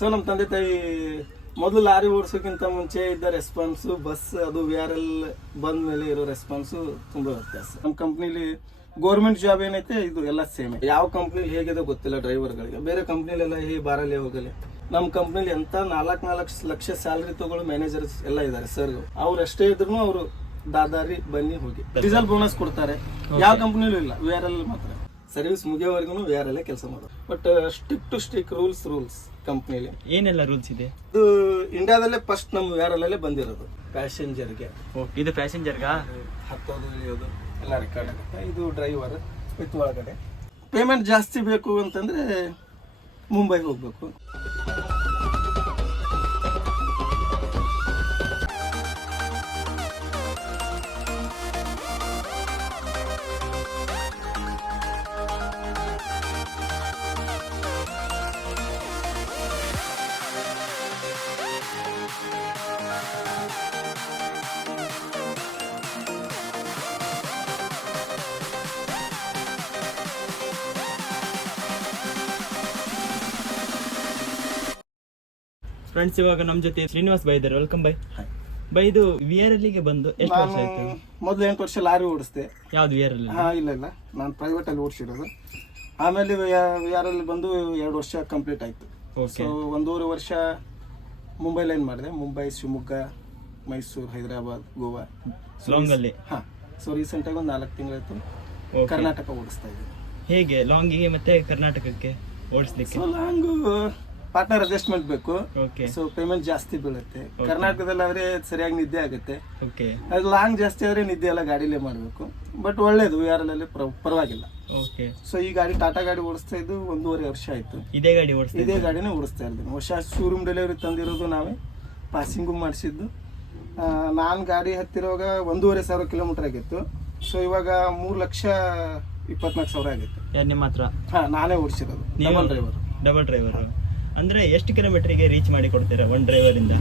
So ನಮ್ಮ ತಂದೆ ತಾಯಿ ಮೊದಲು ಲಾರಿ ಓಡಿಸೋಕ್ಕಿಂತ ಮುಂಚೆ ಇದ್ದ ರೆಸ್ಪಾನ್ಸು ಬಸ್ ಅದು ವಿ ಆರ್ ಎಲ್ ಬಂದ ಮೇಲೆ ಇರೋ ರೆಸ್ಪಾನ್ಸು ತುಂಬ ವ್ಯತ್ಯಾಸ. ನಮ್ಮ ಕಂಪ್ನಿಲಿ ಗೌರ್ಮೆಂಟ್ ಜಾಬ್ ಏನೈತೆ ಇದು ಎಲ್ಲ ಸೇಮ್ ಯಾವ ಕಂಪ್ನಿಲಿ ಹೇಗಿದೆ ಗೊತ್ತಿಲ್ಲ ಡ್ರೈವರ್ಗಳಿಗೆ ಬೇರೆ ಕಂಪ್ನಿಲೆಲ್ಲ ಹೇ ಬಾರಲ್ಲಿ ಹೋಗಲಿ. ನಮ್ಮ ಕಂಪ್ನಿಲಿ ಎಂಥ ನಾಲ್ಕು ನಾಲ್ಕು ಲಕ್ಷ ಸ್ಯಾಲ್ರಿ ತೊಗೊಳ್ಳೋ ಮ್ಯಾನೇಜರ್ಸ್ ಎಲ್ಲ ಇದ್ದಾರೆ ಸರ್ ಅವ್ರು ಅಷ್ಟೇ ಇದ್ರು ಅವರು ದಾದಾರಿ ಬನ್ನಿ ಹೋಗಿ. ಡೀಸೆಲ್ ಬೋನಸ್ ಕೊಡ್ತಾರೆ. ಯಾವ ಕಂಪ್ನಿಲೂ ಇಲ್ಲ. ವಿ ಆರ್ ಎಲ್ ಮಾತ್ರ. ಸರ್ವಿಸ್ ಮುಗಿಯೋವರೆಗೂ ವಿ ಆರ್ ಎಲ್ ಕೆಲಸ ಮಾಡೋದು. But stick to stick rules rules ಕಂಪ್ನಿಲಿ. ಏನೆಲ್ಲ ರೂಲ್ಸ್ ಇದೆ? ಇದು ಇಂಡಿಯಾದಲ್ಲೇ ಫಸ್ಟ್ ನಮ್ಮ ವಿ ಆರ್ ಎಲ್ ಅಲ್ಲೇ ಬಂದಿರೋದು ಪ್ಯಾಸೆಂಜರ್ಗೆ ಓಕೆ ಇದು ಪ್ಯಾಸೆಂಜರ್ಗಾ ಹತ್ತೋದು ಇಳಿಯೋದು ಎಲ್ಲ ರೆಕಾರ್ಡ್ ಆಗುತ್ತೆ. ಇದು ಡ್ರೈವರ್ ವಿತ್ ಒಳಗಡೆ. ಪೇಮೆಂಟ್ ಜಾಸ್ತಿ ಬೇಕು ಅಂತಂದ್ರೆ ಮುಂಬೈಗೆ ಹೋಗ್ಬೇಕು. ಫ್ರೆಂಡ್ಸ್ ಇವಾಗ ನಮ್ಮ ಜೊತೆ ಶ್ರೀನಿವಾಸ್ ಬೈ ಇದ್ದಾರೆ. ವೆಲ್ಕಮ್ ಬೈ. ಬೈ ಇದು ವಿ ಆರ್ ಎಲ್ಲಿಗೆ ಬಂದು ಎಷ್ಟು ವರ್ಷ ಆಯ್ತು? ಮೊದಲು ಎಂಟು ವರ್ಷ ಲಾರಿ ಓಡಿಸ್ದೆ. ಯಾವ್ದು ವಿ ಅಲ್ಲಿ ಹಾ ಇಲ್ಲ ಇಲ್ಲ. ನಾನು ಪ್ರೈವೇಟಲ್ಲಿ ಓಡಿಸಿರೋದು. ಆಮೇಲೆ ವಿ ಅಲ್ಲಿ ಎಲ್ ಬಂದು ಎರಡು ವರ್ಷ ಕಂಪ್ಲೀಟ್ ಆಯ್ತು. ಸೊ ಒಂದೂವರೆ ವರ್ಷ ಮುಂಬೈ ಲೈನ್ ಮಾಡಿದೆ. ಮುಂಬೈ ಶಿವಮೊಗ್ಗ ಮೈಸೂರು ಹೈದರಾಬಾದ್ ಗೋವಾ. ಲಾಂಗ್ ಅಲ್ಲಿ? ಹಾ. ಸೊ ರೀಸೆಂಟಾಗಿ ಒಂದು ನಾಲ್ಕು ತಿಂಗಳಾಯ್ತು. ಕರ್ನಾಟಕ ಓಡಿಸ್ತಾ ಇದ್ದೀನಿ. ಹೇಗೆ? ಲಾಂಗಿಗೆ ಮತ್ತೆ ಕರ್ನಾಟಕಕ್ಕೆ ಓಡಿಸ್ಲಿಕ್ಕೆ? ಸೊ ಲಾಂಗು ಪಾರ್ಟ್ನರ್ ಅಡ್ಜಸ್ಟ್ಮೆಂಟ್ ಬೇಕು. ಓಕೆ ಸೊ ಪೇಮೆಂಟ್ ಜಾಸ್ತಿ ಬೀಳುತ್ತೆ. ಕರ್ನಾಟಕದಲ್ಲಿ ಆದ್ರೆ ಸರಿಯಾಗಿ ನಿದ್ದೆ ಆಗುತ್ತೆ. ಓಕೆ ಅದು ಲಾಂಗ್ ಜಾಸ್ತಿ ಆದ್ರೆ ನಿದ್ದೆ ಎಲ್ಲ ಗಾಡಿಲೇ ಮಾಡಬೇಕು. ಬಟ್ ಒಳ್ಳೇದು ವಿ ಆರ್ ಎಲ್ ಪರವಾಗಿಲ್ಲ. ಓಕೆ ಸೊ ಈ ಗಾಡಿ ಟಾಟಾ ಗಾಡಿ ಓಡಿಸ್ತಾ ಇದ್ದು ಒಂದೂವರೆ ವರ್ಷ ಆಯ್ತು. ಇದೇ ಗಾಡಿ ಇದೇ ಗಾಡಿನೇ ಓಡಿಸ್ತಾ ಇರ್ತೀನಿ ಹೊಸ ಶೋರೂಮ್ ಡೆಲಿವರಿ ತಂದಿರೋದು ನಾವೇ. ಪಾಸಿಂಗು ಮಾಡಿಸಿದ್ದು. ನಾನು ಗಾಡಿ ಹತ್ತಿರುವಾಗ ಒಂದೂವರೆ ಸಾವಿರ ಕಿಲೋಮೀಟರ್ ಆಗಿತ್ತು. ಸೊ ಇವಾಗ ಮೂರು ಲಕ್ಷ ಇಪ್ಪತ್ನಾಲ್ಕು ಸಾವಿರ ಆಗಿತ್ತು. ನಿಮ್ಮ ಹತ್ರ ಹಾಂ ನಾನೇ ಓಡಿಸಿರೋದು. ಡಬಲ್ ಡ್ರೈವರ್ ಡಬಲ್ ಡ್ರೈವರ್ ಅಂದ್ರೆ ಎಷ್ಟು ಕಿಲೋಮೀಟರ್ಗೆ ರೀಚ್ ಮಾಡಿ ಕೊಡ್ತೀರಾ ಒನ್ ಡ್ರೈವರ್ ಇಂದ?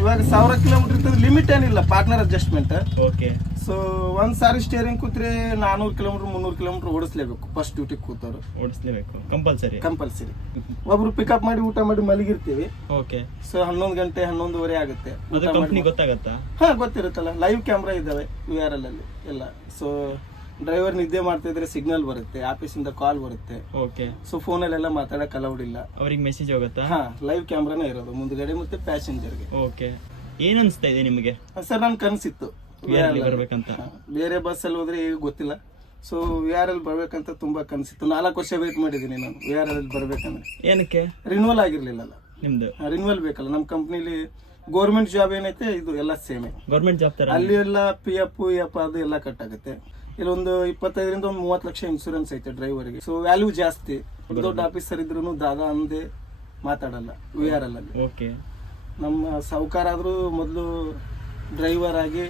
ಇವಾಗ ಸಾವಿರ ಕಿಲೋಮೀಟರ್ ಇರ್ತದೆ ಲಿಮಿಟ್ ಏನಿಲ್ಲ ಪಾರ್ಟ್ನರ್ ಅಡ್ಜಸ್ಟ್ಮೆಂಟ್ ಓಕೆ ಸೊ ಒಂದ್ ಸಾರಿ ಸ್ಟೇರಿಂಗ್ ಕೂತ್ರೆ ನಾನೂರು ಕಿಲೋಮೀಟರ್ ಮುನ್ನೂರು ಕಿಲೋಮೀಟರ್ ಓಡಿಸ್ಲೇಬೇಕು ಫಸ್ಟ್ ಡ್ಯೂಟಿ ಕೂತವ್ರು. ಓಡಿಸ್ಲೇಬೇಕು. ಕಂಪಲ್ಸರಿ ಕಂಪಲ್ಸರಿ ಒಬ್ರು ಪಿಕಪ್ ಮಾಡಿ ಊಟ ಮಾಡಿ ಮಲಗಿರ್ತೀವಿ. ಓಕೆ ಸೊ ಹನ್ನೊಂದು ಗಂಟೆ ಹನ್ನೊಂದುವರೆ ಆಗುತ್ತೆ. ಅದು ಕಂಪ್ನಿ ಗೊತ್ತಾಗತ್ತಾ? ಹಾ ಗೊತ್ತಿರುತ್ತಲ್ಲ ಲೈವ್ ಕ್ಯಾಮ್ರಾ ಇದಾವೆ ವಿ ಆರ್ ಎಲ್ ಅಲ್ಲಿ ಎಲ್ಲ. ಸೊ ಡ್ರೈವರ್ ನಿದ್ದೆ ಮಾಡ್ತಿದ್ರೆ ಸಿಗ್ನಲ್ ಬರುತ್ತೆ ಆಫೀಸಿಂದ ಕಾಲ್ ಬರುತ್ತೆ. ಓಕೆ ಸೊ ಫೋನಲ್ಲೆಲ್ಲ ಮಾತಾಡಕ್ ಅಲೌಡ್ ಇಲ್ಲ. ಅವ್ರಿಗೆ ಮೆಸೇಜ್ ಹೋಗುತ್ತಾ? ಹಾ ಲೈವ್ ಕ್ಯಾಮ್ರಾನೇ ಇರೋದು ಮುಂದ್ಗಡೆ ಮತ್ತೆ ಪ್ಯಾಸೆಂಜರ್ಗೆ ಓಕೆ ಏನ್ ಅನ್ಸ್ತಾ ಇದೆ ನಿಮಗೆ? ಸರ್ ನನ್ ಕನ್ಸಿತ್ತು. ಆರ್ ಬರ್ಬೇಕಂತ? ಬೇರೆ ಬಸ್ಸಲ್ಲಿ ಹೋದ್ರೆ ಈಗ ಗೊತ್ತಿಲ್ಲ. ಸೊ ವಿ ಆರ್ ಎಲ್ ಬರ್ಬೇಕಂತ ತುಂಬಾ ಕನ್ಸಿತ್ತು. ನಾಲ್ಕು ವರ್ಷ ವೇಟ್ ಮಾಡಿದೀನಿ ನಾನು ವಿ ಆರ್ ಎಲ್ ಬರ್ಬೇಕಂದ್ರೆ. ಏನಕ್ಕೆ? ರಿನ್ಯೂವಲ್ ಆಗಿರ್ಲಿಲ್ಲಲ್ಲ. ನಿಮ್ದು? ರಿನ್ಯೂವಲ್ ಬೇಕಲ್ಲ. ನಮ್ಮ ಕಂಪ್ನಿಲಿ ಗೌರ್ಮೆಂಟ್ ಜಾಬ್ ಏನೈತೆ ಇದು ಎಲ್ಲ ಸೇಮೆ ಗೌರ್ಮೆಂಟ್ ಜಾಬ್ ತರ? ಅಲ್ಲಿ ಎಲ್ಲ ಪಿ ಎಫ್ ಎಫ್ ಅದು ಎಲ್ಲ ಕಟ್ ಆಗುತ್ತೆ. ಇಲ್ಲೊಂದು ಇಪ್ಪತ್ತೈದರಿಂದ ಒಂದು ಮೂವತ್ತು ಲಕ್ಷ ಇನ್ಶೂರೆನ್ಸ್ ಐತೆ ಡ್ರೈವರ್ಗೆ ಸೊ ವ್ಯಾಲ್ಯೂ ಜಾಸ್ತಿ. ದೊಡ್ಡ ಆಫೀಸರ್ ಇದ್ರು ದಾದಾ ಅಂದೆ ಮಾತಾಡಲ್ಲ. ವಿ ಆರ್ ಎಲ್ ಅಲ್ಲಿ ಓಕೆ ನಮ್ಮ ಸಾಹುಕಾರ ಆದ್ರೂ ಮೊದಲು ಡ್ರೈವರ್ ಆಗಿ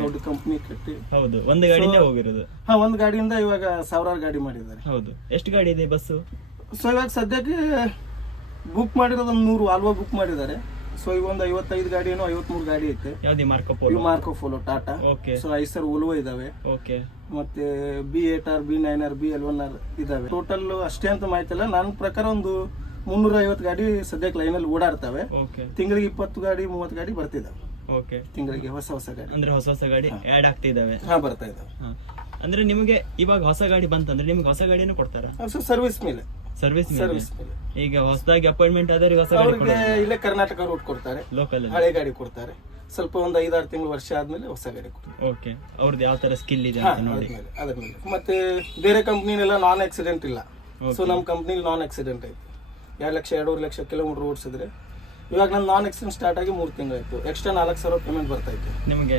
ದೊಡ್ಡ ಕಂಪ್ನಿ ಕಟ್ಟಿ. ಹೌದು. ಒಂದು ಗಾಡಿನೇ ಹೋಗಿರೋದು. ಹಾ ಒಂದು ಗಾಡಿಯಿಂದ ಇವಾಗ ಸಾವಿರಾರು ಗಾಡಿ ಮಾಡಿದ್ದಾರೆ. ಹೌದು. ಎಷ್ಟು ಗಾಡಿ ಇದೆ ಬಸ್ಸು? ಸೊ ಇವಾಗ ಸದ್ಯಕ್ಕೆ ಬುಕ್ ಮಾಡಿರೋದು ಒಂದು ನೂರು ಆಲ್ವಾ ಬುಕ್ ಮಾಡಿದ್ದಾರೆ. ಸೊ ಈಗ ಒಂದು ಐವತ್ತೈದು ಗಾಡಿ ಏನೋ ಐವತ್ಮೂರು ಗಾಡಿ ಐತೆ. ಯಾವ್ದು ಮಾರ್ಕೋ ಇವು Polo Marco Polo Tata okay so Eicher Volvo ಇದಾವೆ. ಓಕೆ ಮತ್ತೆ B eight R B nine R B L one R ಇದಾವೆ. ಟೋಟಲ್ ಅಷ್ಟೇ ಅಂತ ಮಾಹಿತಿ ಇಲ್ಲ. ನನ್ನ ಪ್ರಕಾರ ಒಂದು ಮುನ್ನೂರ ಐವತ್ತು ಗಾಡಿ ಸದ್ಯಕ್ಕೆ ಲೈನಲ್ಲಿ ಓಡಾಡ್ತವೆ. ಓಕೆ ತಿಂಗಳಿಗೆ ಇಪ್ಪತ್ತು ಗಾಡಿ ಮೂವತ್ತು ಗಾಡಿ ಬರ್ತಿದಾವೆ. ಓಕೆ ತಿಂಗಳಿಗೆ ಹೊಸ ಹೊಸ ಗಾಡಿ. ಅಂದ್ರೆ ಹೊಸ ಹೊಸ ಗಾಡಿ ಆಡ್ ಆಗ್ತಿದಾವೆ. ಹಾ ಬರ್ತಾ ಇದಾವೆ. ಹಾ. ಅಂದ್ರೆ ನಿಮಗೆ ಇವಾಗ ಹೊಸ ಗಾಡಿ ಬಂತಂದ್ರೆ ನಿಮ್ಗೆ ಹೊಸ ಗಾಡಿನೂ ಕೊಡ್ತಾರೆ? ಸರ್ವಿಸ್ ಮೇಲೆ. ಸರ್ವಿಸ್ ಸರ್ವಿಸ್ ಮೇಲೆ. ಈಗ ಹೊಸದಾಗಿ ಅಪಾಯಿಂಟ್ಮೆಂಟ್ ಆದ್ರೆ ಹೊಸ ಗಾಡಿ ಅವ್ರಿಗೆ ಇಲ್ಲೇ ಕರ್ನಾಟಕ ರೂಟ್ ಕೊಡ್ತಾರೆ. ಲೋಕಲ್ ಹಳೆ ಗಾಡಿ ಕೊಡ್ತಾರೆ. ಸ್ವಲ್ಪ ಒಂದು ಐದಾರು ತಿಂಗಳು ವರ್ಷ ಆದ್ಮೇಲೆ ಹೊಸ ಗಾಡಿ ಕೊಡ್ತಾರೆ. ಓಕೆ ಅವ್ರದ್ದು ಯಾವ ತರ ಸ್ಕಿಲ್ ಇದೆ ಅಂತ ನೋಡಿ. ಅದ್ಮೇಲೆ ಮತ್ತೆ ಬೇರೆ ಕಂಪ್ನಿನೆಲ್ಲ ನಾನ್ ಆಕ್ಸಿಡೆಂಟ್ ಇಲ್ಲ. ಸೊ ನಮ್ಮ ಕಂಪ್ನಿಲಿ ನಾನ್ ಆಕ್ಸಿಡೆಂಟ್ ಐತೆ. ಎರಡು ಲಕ್ಷ ಎರಡೂವರೆ ಲಕ್ಷ ಕಿಲೋಮೀಟರ್ ಓಡಿಸಿದ್ರೆ ಇವಾಗ ನಾನು ನಾನ್ ಆಕ್ಸಿಡೆಂಟ್ ಸ್ಟಾರ್ಟ್ ಆಗಿ ಮೂರು ತಿಂಗಳಾಯ್ತು. ಎಕ್ಸ್ಟ್ರಾ ನಾಲ್ಕು ಸಾವಿರ ಪೇಮೆಂಟ್ ಬರ್ತೈತೆ ನಿಮಗೆ?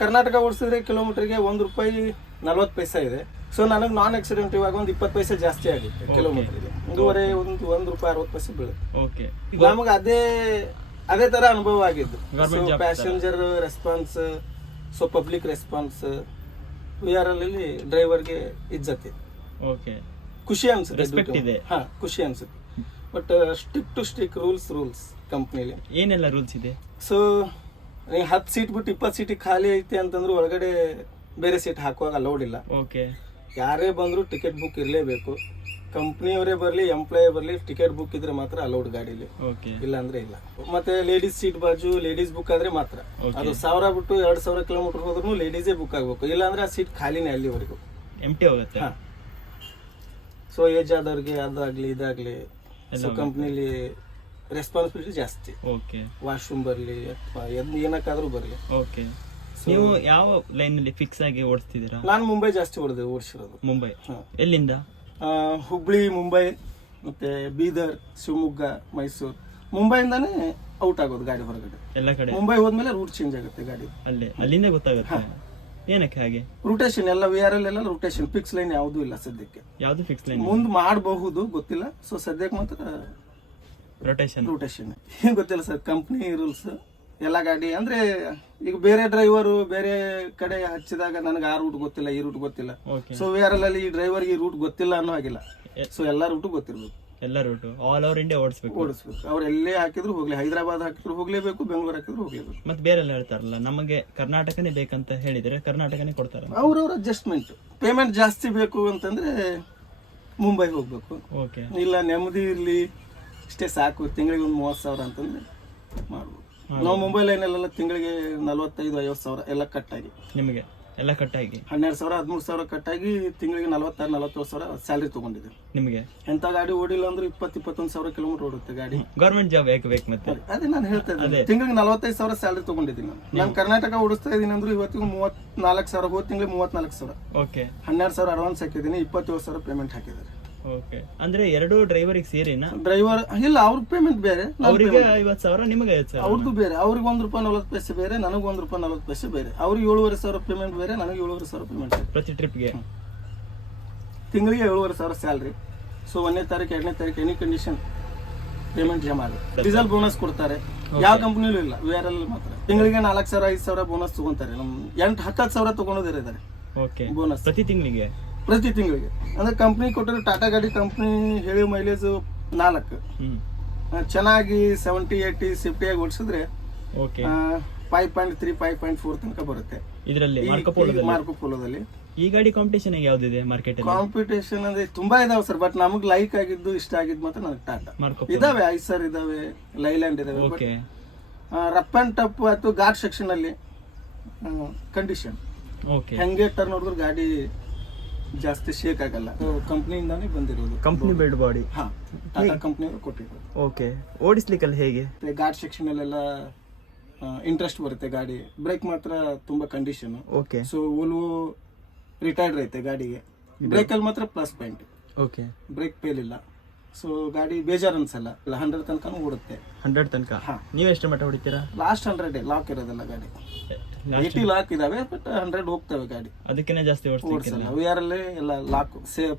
ಕರ್ನಾಟಕ ಓಡಿಸಿದ್ರೆ ಕಿಲೋಮೀಟರ್ಗೆ ಒಂದು ರೂಪಾಯಿ ನಲ್ವತ್ತು ಪೈಸೆ ಇದೆ. ಸೊ ನನಗೆ ನಾನ್ ಆಕ್ಸಿಡೆಂಟ್ ಇವಾಗ ಒಂದು ಇಪ್ಪತ್ತು ಪೈಸೆ ಜಾಸ್ತಿ ಆಗುತ್ತೆ ಕಿಲೋಮೀಟರ್ಗೆ ಒಂದೂವರೆ ಒಂದು ಒಂದು ರೂಪಾಯಿ ಅರವತ್ತು ಪೈಸೆ ಬೀಳುತ್ತೆ. ಓಕೆ ನಮಗೆ ಅದೇ ಅದೇ ತರ ಅನುಭವ ಆಗಿದ್ದು. So passenger response so public response V R ಅಲ್ಲಿ ಡ್ರೈವರ್ಗೆ ಇಜ್ಜತಿ. ಓಕೆ ಖುಷಿ ಅನ್ಸುತ್ತೆ ಹಾಂ duty. ಇದೆ. ಹಾ ಖುಷಿ ಅನ್ಸುತ್ತೆ. But stick to stick rules rules ಕಂಪ್ನಿಲಿ ಏನೆಲ್ಲ ರೂಲ್ಸ್ ಇದೆ? ಸೊ ಹತ್ತು ಸೀಟ್ ಬಿಟ್ಟು ಇಪ್ಪತ್ತು ಸೀಟಿಗೆ ಖಾಲಿ ಐತೆ ಅಂತಂದ್ರೆ ಒಳಗಡೆ ಬೇರೆ ಸೀಟ್ ಹಾಕುವಾಗ ಅಲೌಡ್ ಇಲ್ಲ. ಓಕೆ ಯಾರೇ ಬಂದರೂ ಟಿಕೆಟ್ ಬುಕ್ ಇರಲೇಬೇಕು. ಕಂಪ್ನಿಯವರೇ ಬರಲಿ ಎಂಪ್ಲಾಯೇ ಬರಲಿ ಟಿಕೆಟ್ ಬುಕ್ ಇದ್ರೆ ಮಾತ್ರ ಅಲೌಡ್ ಗಾಡೀಲಿ. ಓಕೆ ಇಲ್ಲ ಅಂದ್ರೆ ಇಲ್ಲ. ಮತ್ತೆ ಲೇಡೀಸ್ ಸೀಟ್ ಬಾಜು ಲೇಡೀಸ್ ಬುಕ್ ಆದ್ರೆ ಮಾತ್ರ. ಅದು ಸಾವಿರ ಬಿಟ್ಟು ಎರಡ್ ಸಾವಿರ ಕಿಲೋಮೀಟರ್ ಹೋದ್ರೂ ಲೇಡೀಸೇ ಬುಕ್ ಆಗ್ಬೇಕು. ಇಲ್ಲ ಅಂದ್ರೆ ಆ ಸೀಟ್ ಖಾಲಿನೇ ಅಲ್ಲಿವರೆಗೂ. ಎಂಟಿ ಹೋಗುತ್ತೆ. ಹಾ. ಸೊ ಏಜ್ ಆದವ್ರಿಗೆ ಅದಾಗ್ಲಿ ಇದಾಗ್ಲಿ ಸೊ ಕಂಪ್ನಿಲಿ ರೆಸ್ಪಾನ್ಸಿಬಿಲಿಟಿ ಜಾಸ್ತಿ. ಓಕೆ ವಾಶ್ರೂಮ್ ಬರಲಿ ಅಥವಾ ಎದ್ ಏನಕ್ಕಾದ್ರೂ ಬರಲಿ. ಓಕೆ ನೀವು ಯಾವ ಲೈನ್ ಅಲ್ಲಿ ಫಿಕ್ಸ್ ಆಗಿ ಓಡಿಸ್ತಿದ್ದೀರಾ? ನಾನು ಮುಂಬೈ ಜಾಸ್ತಿ ಹೊಡೆದೆ ಓಡಿಸಿರೋದು. ಮುಂಬೈ. ಎಲ್ಲಿಂದ? ಆ, ಹುಬ್ಳಿ ಮುಂಬೈ ಮತ್ತೆ ಬೀದರ್ ಶಿವಮೊಗ್ಗ ಮೈಸೂರು. ಮುಂಬೈಯಿಂದಾನೇ ಔಟ್ ಆಗೋದು ಗಾಡಿ ಹೊರಗಡೆ. ಎಲ್ಲ ಕಡೆ? ಮುಂಬೈ ಹೋದ್ಮೇಲೆ ರೂಟ್ ಚೇಂಜ್ ಆಗುತ್ತೆ ಗಾಡಿ. ಅಲ್ಲೇ ಅಲ್ಲಿಂದ ಗೊತ್ತಾಗುತ್ತೆ? ಏನಕ್ಕೆ ಹಾಗೆ? ರೂಟೇಷನ್ ಎಲ್ಲ ವಿ ಆರ್ ಎಲ್ ಎಲ್ಲ ರೂಟೇಷನ್ ಫಿಕ್ಸ್ ಲೈನ್ ಯಾವುದೂ ಇಲ್ಲ ಸದ್ಯಕ್ಕೆ. ಯಾವ್ದು ಫಿಕ್ಸ್ ಲೈನ್ ಮುಂದ್ ಮಾಡಬಹುದು ಗೊತ್ತಿಲ್ಲ. ಸೊ ಸದ್ಯಕ್ಕೆ ಮಾತ್ರ ರೊಟೇಷನ್ ರೋಟೇಶನ್ ಏನ್ ಗೊತ್ತಿಲ್ಲ ಸರ್ ಕಂಪ್ನಿ ರೂಲ್ಸ್ ಎಲ್ಲ ಗಾಡಿ ಅಂದ್ರೆ ಈಗ ಬೇರೆ ಡ್ರೈವರು ಬೇರೆ ಕಡೆ ಹಚ್ಚಿದಾಗ ನನಗೆ ಆ ರೂಟ್ ಗೊತ್ತಿಲ್ಲ ಈ ರೂಟ್ ಗೊತ್ತಿಲ್ಲ. ಸೊ ವಿ ಆರ್ ಅಲ್ಲಿ ಈ ಡ್ರೈವರ್ಗೆ ಈ ರೂಟ್ ಗೊತ್ತಿಲ್ಲ ಅನ್ನೋ ಹಾಗಿಲ್ಲ. ಸೊ ಎಲ್ಲ ರೂಟು ಗೊತ್ತಿರ್ಬೇಕು. ಎಲ್ಲ ರೂಟು ಆಲ್ ಓವರ್ ಇಂಡಿಯಾ ಓಡಿಸ್ಬೇಕು. ಓಡಿಸ್ಬೇಕು. ಅವ್ರು ಎಲ್ಲೇ ಹಾಕಿದ್ರು ಹೋಗ್ಲಿ ಹೈದರಾಬಾದ್ ಹಾಕಿದ್ರು ಹೋಗ್ಲೇಬೇಕು ಬೆಂಗಳೂರು ಹಾಕಿದ್ರು ಹೋಗ್ಲೇಬೇಕು. ಮತ್ತೆ ಬೇರೆ ಎಲ್ಲ ಹೇಳ್ತಾರಲ್ಲ ನಮಗೆ ಕರ್ನಾಟಕನೇ ಬೇಕಂತ ಹೇಳಿದ್ರೆ ಕರ್ನಾಟಕನೇ ಕೊಡ್ತಾರೆ ಅವ್ರವ್ರ ಅಡ್ಜಸ್ಟ್ಮೆಂಟ್ ಪೇಮೆಂಟ್ ಜಾಸ್ತಿ ಬೇಕು ಅಂತಂದ್ರೆ ಮುಂಬೈ ಹೋಗ್ಬೇಕು. ಓಕೆ ಇಲ್ಲ ನೆಮ್ಮದಿ ಇರಲಿ ಇಷ್ಟೇ ಸಾಕು ತಿಂಗಳಿಗೆ ಒಂದು ಮೂವತ್ತು ಸಾವಿರ ಅಂತಂದ್ರೆ ಮಾಡ್ಬೋದು. ನಾವು ಮುಂಬೈ ಲೈನಲ್ಲೆಲ್ಲ ತಿಂಗಳಿಗೆ ನಲವತ್ತೈದು ಐವತ್ತು ಸಾವಿರ ಎಲ್ಲ ಕಟ್ಟಾಗಿ ನಿಮಗೆ ಎಲ್ಲ ಕಟ್ಟಾಗಿ ಹನ್ನೆರಡು ಸಾವಿರ ಹದಿಮೂರು ಸಾವಿರ ಕಟ್ಟಾಗಿ ತಿಂಗಳಿಗೆ ನಲವತ್ತಾರು ನಲವತ್ತೇಳು ಸಾವಿರ ಸ್ಯಾಲ್ರಿ ತಗೊಂಡಿದ್ದೆ ನಿಮಗೆ? ಎಂಥ ಗಾಡಿ ಓಡಿಲ್ಲ ಅಂದ್ರೆ ಇಪ್ಪತ್ತು ಇಪ್ಪತ್ತೊಂದು ಸಾವಿರ ಕಿಲೋಮೀಟರ್ ಓಡುತ್ತೆ ಗಾಡಿ. ಗೌರ್ಮೆಂಟ್ ಜಾಬ್ ಯಾಕೆ ಬೇಕು ಮತ್ತೆ? ಅದೇ ನಾನು ಹೇಳ್ತಾ ಇದ್ದೆ ತಿಂಗಳಿಗೆ ನಲವತ್ತೈದು ಸಾವಿರ ಸ್ಯಾಲ್ರಿ ತಗೊಂಡಿದ್ದೀನಿ ನಾನು. ನಾನು ಕರ್ನಾಟಕ ಓಡಿಸ್ತಾ ಇದ್ದೀನಿ ಅಂದ್ರೆ ಇವತ್ತಿಗೂ ಮೂವತ್ನಾಲ್ಕು ಸಾವಿರ ಹೋದ ತಿಂಗಳಿಗೆ ಮೂವತ್ನಾಲ್ಕು ಸಾವಿರ. ಓಕೆ ಹನ್ನೆರಡು ಸಾವಿರ ಅಡ್ವಾನ್ಸ್ ಹಾಕಿದ್ದೀನಿ ಇಪ್ಪತ್ತೇಳು ಸಾವಿರ ಪೇಮೆಂಟ್ ಹಾಕಿದ್ದಾರೆ. ಓಕೆ ಅಂದ್ರೆ ಎರಡು ಡ್ರೈವರಿಗೆ ಸೇರಿನಾ? ಡ್ರೈವರ್ ಇಲ್ಲ ಅವ್ರ ಪೇಮೆಂಟ್ ಬೇರೆ ಅವರಿಗೆ ಐವತ್ತು ಸಾವಿರ ನಿಮಗೆ ಐವತ್ತು ಸಾವಿರ. ಅವ್ರದ್ದು ಬೇರೆ ಅವ್ರಿಗೆ ಒಂದು ರೂಪಾಯಿ ನಲ್ವತ್ತು ಪೈಸೆ ಬೇರೆ ನನಗೆ ಒಂದು ರೂಪಾಯಿ ನಲ್ವತ್ತು ಪೈಸೆ ಬೇರೆ. ಅವ್ರಿಗೆ ಏಳುವರೆ ಸಾವಿರ ಪೇಮೆಂಟ್ ಬೇರೆ ನನಗೆ ಏಳುವರೆ ಸಾವಿರ ಪೇಮೆಂಟ್ ಪ್ರತಿ ಟ್ರಿಪ್ಗೆ ತಿಂಗಳಿಗೆ ಏಳುವರೆ ಸಾವಿರ ಸ್ಯಾಲ್ರಿ ಸೊ ಒಂದನೇ ತಾರೀಕು ಎರಡನೇ ತಾರೀಕು ಎನಿ ಕಂಡೀಷನ್ ಪೇಮೆಂಟ್ ಜಮಾ ಆಗುತ್ತೆ. ಡೀಸೆಲ್ ಬೋನಸ್ ಕೊಡ್ತಾರೆ. ಯಾವ ಕಂಪ್ನಿಲೂ ಇಲ್ಲ ವಿ ಆರ್ ಎಲ್ ಮಾತ್ರ. ತಿಂಗಳಿಗೆ ನಾಲ್ಕು ಸಾವಿರ ಐದು ಸಾವಿರ ಬೋನಸ್ ತಗೊಂತಾರೆ. ನಮ್ ಎಂಟು ಹತ್ತು ಸಾವಿರ ತಗೊಳೋದಿರ ಇದ್ದಾರೆ ಓಕೆ ಬೋನಸ್ ಪ್ರತಿ ತಿಂಗಳಿಗೆ? ಪ್ರತಿ ತಿಂಗಳಿಗೆ. ಅಂದ್ರೆ ಕಂಪ್ನಿ ಕೊಟ್ಟರೆ ಟಾಟಾ ಗಾಡಿ ಕಂಪ್ನಿ ಹೇಳಿ ಮೈಲೇಜ್ ನಾಲ್ಕು. ಚೆನ್ನಾಗಿ ಸೆವೆಂಟಿ ಏಯ್ಟಿ ಸೇಫ್ಟಿಯಾಗಿ ಓಡಿಸಿದ್ರೆ five point three five point four ತನಕ ಬರುತ್ತೆ. ಇದರಲ್ಲಿ ಮಾರ್ಕೋಪೋಲೋದಲ್ಲಿ ಈ ಗಾಡಿ ಕಾಂಪಿಟೇಷನ್ ಯಾವ್ದಿದೆ ಮಾರ್ಕೆಟ್ ಕಾಂಪಿಟೇಷನ್ ಅಂದ್ರೆ ತುಂಬಾ ಇದಾವೆ ಸರ್ ಬಟ್ ನಮಗ್ ಲೈಕ್ ಆಗಿದ್ದು ಇಷ್ಟ ಆಗಿದ್ದು ಮಾತ್ರ ನನಗೆ ಟಾಟಾ ಇದಾವೆ ಐಸರ್ ಇದಾವೆ ಲೈಲ್ಯಾಂಡ್ ಇದಾವೆ ಓಕೆ ರಫ್ ಅಂಡ್ ಟಪ್ ಅಥವಾ ಘಾಟ್ ಸೆಕ್ಷನ್ ಅಲ್ಲಿ ಕಂಡೀಷನ್ ಓಕೆ ಹೆಂಗೆ ಟರ್ನ್ ನೋಡಿದ್ರು ಗಾಡಿ ಜಾಸ್ತಿ ಶೇಕ್ ಆಗಲ್ಲ. ಕಂಪ್ನಿಯಿಂದಾನೇ ಬಂದಿರೋದು. ಕಂಪ್ನಿ ಬಿಲ್ಡ್ ಬಾಡಿ ಹಾ ಟಾಟಾ ಕಂಪ್ನಿಯವರು ಕೊಟ್ಟಿರೋದು. ಓಕೆ ಓಡಿಸ್ಲಿಕ್ಕೆಲ್ಲ ಹೇಗೆ? ಗಾರ್ಡ್ ಘಾಟ್ ಸೆಕ್ಷನ್ ಅಲ್ಲೆಲ್ಲ ಇಂಟ್ರೆಸ್ಟ್ ಬರುತ್ತೆ ಗಾಡಿ. ಬ್ರೇಕ್ ಮಾತ್ರ ತುಂಬಾ condition okay so Volvo retired ಐತೆ ಗಾಡಿಗೆ. ಬ್ರೇಕಲ್ಲಿ ಮಾತ್ರ plus point okay brake fail ಇಲ್ಲ. ಸೊ ಗಾಡಿ ಬೇಜಾರ್ ಅನ್ಸಲ್ಲ ಇಲ್ಲ ಹಂಡ್ರೆಡ್ ತನಕ ಓಡುತ್ತೆ. ಹಂಡ್ರೆಡ್ ತನಕ. ನೀವು ಎಷ್ಟು ಮಟ್ಟ ಹೊಡಿತೀರಾ? ಲಾಸ್ಟ್ ಹಂಡ್ರೆಡ್ ಲಾಕ್ ಇರೋದಿಲ್ಲ ಗಾಡಿ. ಏಯ್ಟಿ ಲಾಕ್ ಇದಾವೆ ಬಟ್ ಹಂಡ್ರೆಡ್ ಹೋಗ್ತವೆ ಗಾಡಿ. ಅದಕ್ಕಿಂತ ಜಾಸ್ತಿ ಓಡಿಸಲ್ಲ. ವಿ ಆರ್ ಅಲ್ಲೇ ಎಲ್ಲ lock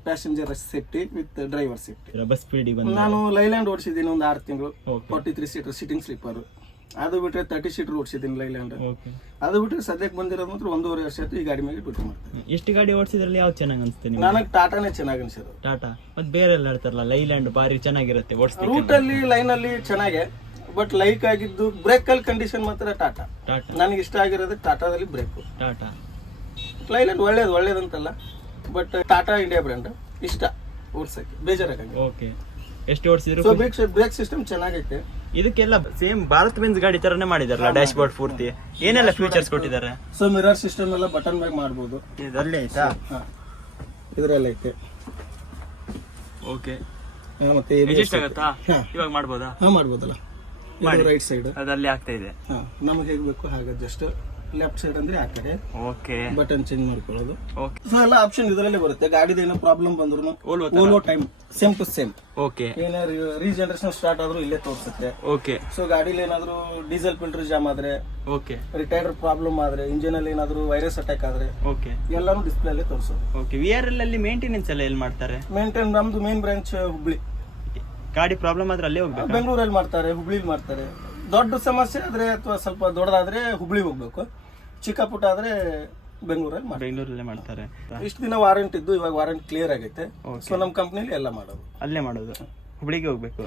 passenger safety with driver safety bus speed ನಾನು ಲೈಲ್ಯಾಂಡ್ ಓಡಿಸಿದ್ದೀನಿ ಒಂದು ಆರು ತಿಂಗಳು. Forty three seater sitting sleeper ಅದು ಬಿಟ್ರೆ ತರ್ಟಿ ಸೀಟರ್ ಓಡಿಸಿದ್ದೀನಿ ಲೈಲ್ಯಾಂಡ್ ಓಕೆ ಅದು ಬಿಟ್ರೆ ಸದ್ಯಕ್ಕೆ ಬಂದಿರೋದು ಮಾತ್ರ ಒಂದೂವರೆ ವರ್ಷ ಆಯ್ತು ಈ ಗಾಡಿ ಮೇಲೆ ಬಿಟ್ಟು ಮಾಡ್ತೀನಿ. ಎಷ್ಟು ಗಾಡಿ ಓಡಿಸಿದ್ರಲ್ಲಿ ಯಾವ್ದು ಚೆನ್ನಾಗಿ ಅನ್ಸುತ್ತೆ ನಿಮ್ಗೆ? ನನಗೆ ಟಾಟಾನೇ ಚೆನ್ನಾಗಿ ಅನಿಸಿದ್ರು ಟಾಟಾ ಮತ್ತೆ ಬೇರೆ ಎಲ್ಲ ಹೇಳ್ತಾರಲ್ಲ ಲೈಲ್ಯಾಂಡ್ ಬಾರಿ ಚೆನ್ನಾಗಿರುತ್ತೆ ಓಡಿಸ್ಲಿಕ್ಕೆ ರೂಟ್ ಲೈನಲ್ಲಿ ಲೈನ್ ಅಲ್ಲಿ ಚೆನ್ನಾಗೆ ಬಟ್ ಲೈಕ್ ಆಗಿದ್ದು ಬ್ರೇಕ್ ಅಲ್ಲಿ ಕಂಡೀಷನ್ ಮಾತ್ರ ಟಾಟಾ ಟಾಟಾ ನನಗೆ ಇಷ್ಟ ಆಗಿರೋದು ಟಾಟಾದಲ್ಲಿ ಬ್ರೇಕು ಟಾಟಾ ಲೈಲ್ಯಾಂಡ್ ಒಳ್ಳೇದು ಒಳ್ಳೇದಂತಲ್ಲ ಬಟ್ ಟಾಟಾ ಇಂಡಿಯಾ ಬ್ರ್ಯಾಂಡ್ ಇಷ್ಟ ಓಡ್ಸಕ್ಕೆ. ಬೇಜಾರಾಗಂಗೆ ಓಕೆ ಎಷ್ಟು ಓಡಿಸಿದ್ರು ಸೊ ಬ್ರೇಕ್ ಬ್ರೇಕ್ ಸಿಸ್ಟಮ್ ಚೆನ್ನಾಗೈತೆ. ಇದಕ್ಕೆಲ್ಲ ಸೇಮ್ ಭಾರತ್ ಬೆಂಜ್ ಗಾಡಿ ತರನೇ ಮಾಡಿದಾರಲ್ಲ ಡ್ಯಾಶ್ ಬೋರ್ಡ್ ಪೂರ್ತಿ. ಏನೆಲ್ಲ ಫೀಚರ್ಸ್ ಕೊಟ್ಟಿದ್ದಾರೆ? ಸೊ ಮಿರರ್ ಸಿಸ್ಟಮ್ ಎಲ್ಲ ಬಟನ್ ಬ್ಯಾಗ್ ಮಾಡ್ಬೋದು. ಅಲ್ಲೇ ಆಯ್ತಾ? ಇದರಲ್ಲಿ ಐತೆ. ಓಕೆ ಮತ್ತೆ ಎಡ್ಜಸ್ಟ್ ಆಗತ್ತಾ. ಇವಾಗ ಮಾಡ್ಬೋದಾ? ಹಾ ಮಾಡ್ಬೋದಲ್ಲ. ಇದು ರೈಟ್ ಸೈಡ್ ಅದಲ್ಲಿ ಆಗ್ತಾ ಇದೆ. ನಮಗೆ ಹೇಗೆ ಬೇಕು ಹಾಗೆ ಜಸ್ಟ್ ಲೆಫ್ಟ್ ಸೈಡ್ ಅಂದ್ರೆ ಆ ಕಡೆ. ಓಕೆ ಬಟನ್ ಚೇಂಜ್ ಮಾಡ್ಕೊಳ್ಳೋದು. ಓಕೆ ಸೊ ಎಲ್ಲ ಆಪ್ಷನ್ ಇದರಲ್ಲೇ ಬರುತ್ತೆ. ಗಾಡಿದ ಏನೋ ಪ್ರಾಬ್ಲಮ್ ಬಂದ್ರು Ola time same to same okay ಏನಾದ್ರು ರೀಜನರೇಷನ್ ಸ್ಟಾರ್ಟ್ ಆದ್ರೂ ಇಲ್ಲೇ ತೋರಿಸುತ್ತೆ. ಓಕೆ ಸೊ ಗಾಡಿಲಿ ಏನಾದ್ರು ಡೀಸೆಲ್ ಫಿಲ್ಟರ್ ಜಾಮ್ ಆದ್ರೆ ಓಕೆ ರಿಟೈರ್ಡ್ ಪ್ರಾಬ್ಲಮ್ ಆದ್ರೆ ಇಂಜಿನ್ ಅಲ್ಲಿ ಏನಾದ್ರು ವೈರಸ್ ಅಟ್ಯಾಕ್ ಆದ್ರೆ ಓಕೆ ಎಲ್ಲಾನು ಡಿಸ್ಪ್ಲೇ ಅಲ್ಲೇ ತೋರಿಸೋದು. ಓಕೆ ವಿ ಆರ್ ಎಲ್ ಅಲ್ಲಿ ಮೇಂಟೆನೆನ್ಸ್ ಎಲ್ಲ ಎಲ್ಲಿ ಮಾಡ್ತಾರೆ? ಮೇಂಟೈನ್ ನಮ್ದು ಮೇನ್ ಬ್ರಾಂಚ್ ಹುಬ್ಳಿ. ಗಾಡಿ ಪ್ರಾಬ್ಲಮ್ ಆದ್ರೆ ಅಲ್ಲೇ ಹೋಗ್ಬೇಕು? ಬೆಂಗಳೂರಲ್ಲಿ ಮಾಡ್ತಾರೆ ಹುಬ್ಳಿಲಿ ಮಾಡ್ತಾರೆ. ದೊಡ್ಡ ಸಮಸ್ಯೆ ಆದ್ರೆ ಅಥವಾ ಸ್ವಲ್ಪ ದೊಡ್ಡದಾದ್ರೆ ಹುಬ್ಳಿ ಹೋಗ್ಬೇಕು. ಚಿಕ್ಕ ಪುಟ್ಟ ಆದ್ರೆ ಬೆಂಗಳೂರಲ್ಲಿ ಮಾಡ್ತಾರೆ. ಬೆಂಗಳೂರಲ್ಲೇ ಮಾಡ್ತಾರೆ. ಇಷ್ಟು ದಿನ ವಾರಂಟ್ ಇದ್ದು ಇವಾಗ ವಾರಂಟ್ ಕ್ಲಿಯರ್ ಆಗೈತೆ. ಸೊ ನಮ್ಮ ಕಂಪ್ನಿಲಿ ಎಲ್ಲ ಮಾಡೋದು. ಅಲ್ಲೇ ಮಾಡೋದು. ಹುಬ್ಳಿಗೆ ಹೋಗ್ಬೇಕು.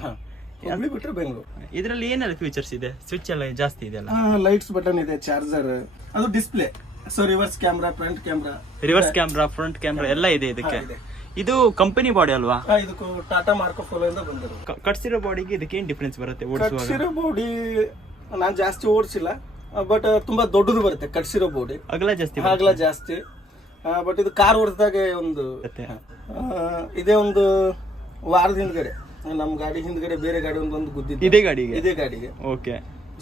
ಹುಬ್ಳಿ ಬಿಟ್ಟರೆ ಬೆಂಗಳೂರು. ಇದರಲ್ಲಿ ಏನೆಲ್ಲ ಫೀಚರ್ಸ್ ಇದೆ? ಸ್ವಿಚ್ ಎಲ್ಲ ಜಾಸ್ತಿ ಇದೆ ಅಲ್ಲ ಲೈಟ್ಸ್ ಬಟನ್ ಇದೆ ಚಾರ್ಜರ್ ಅದು display so reverse camera front camera reverse camera front camera ಎಲ್ಲ ಇದೆ ಇದಕ್ಕೆ. ಇದು. ಕಂಪನಿ ಬಾಡಿ ಅಲ್ವಾ? ಇದಕ್ಕೂ ಟಾಟಾ ಮಾರ್ಕೋ ಫೋಲೋ ಇಂದ ಬಂದಿರೋದು. ಕಟ್ಸಿರೋ ಬಾಡಿಗೆ ಇದಕ್ಕೆ ಏನು ಡಿಫ್ರೆನ್ಸ್ ಬರುತ್ತೆ ಓಡಿಸುವಾಗ? ಕಟ್ಸಿರೋ ಬಾಡಿ ನಾನು ಜಾಸ್ತಿ ಓಡಿಸಿಲ್ಲ. ಬಟ್ ತುಂಬಾ ದೊಡ್ಡದು ಬರುತ್ತೆ ಕಟ್ಸಿರೋ ಬೋಡಿ ಅಗಲ ಜಾಸ್ತಿ ಅಗಲ ಜಾಸ್ತಿ. ಬಟ್ ಇದು ಕಾರ್ ಹೊಡೆದಾಗೆ ಒಂದು ಇದೇ ಒಂದು ವಾರದ ಹಿಂದ್ಗಡೆ. ನಮ್ಮ ಗಾಡಿ ಹಿಂದ್ಗಡೆ ಬೇರೆ ಗಾಡಿ ಒಂದು ಬಂದು ಗುದ್ದಿದ್ದ. ಇದೇ ಗಾಡಿಗೆ? ಇದೇ ಗಾಡಿಗೆ. ಓಕೆ.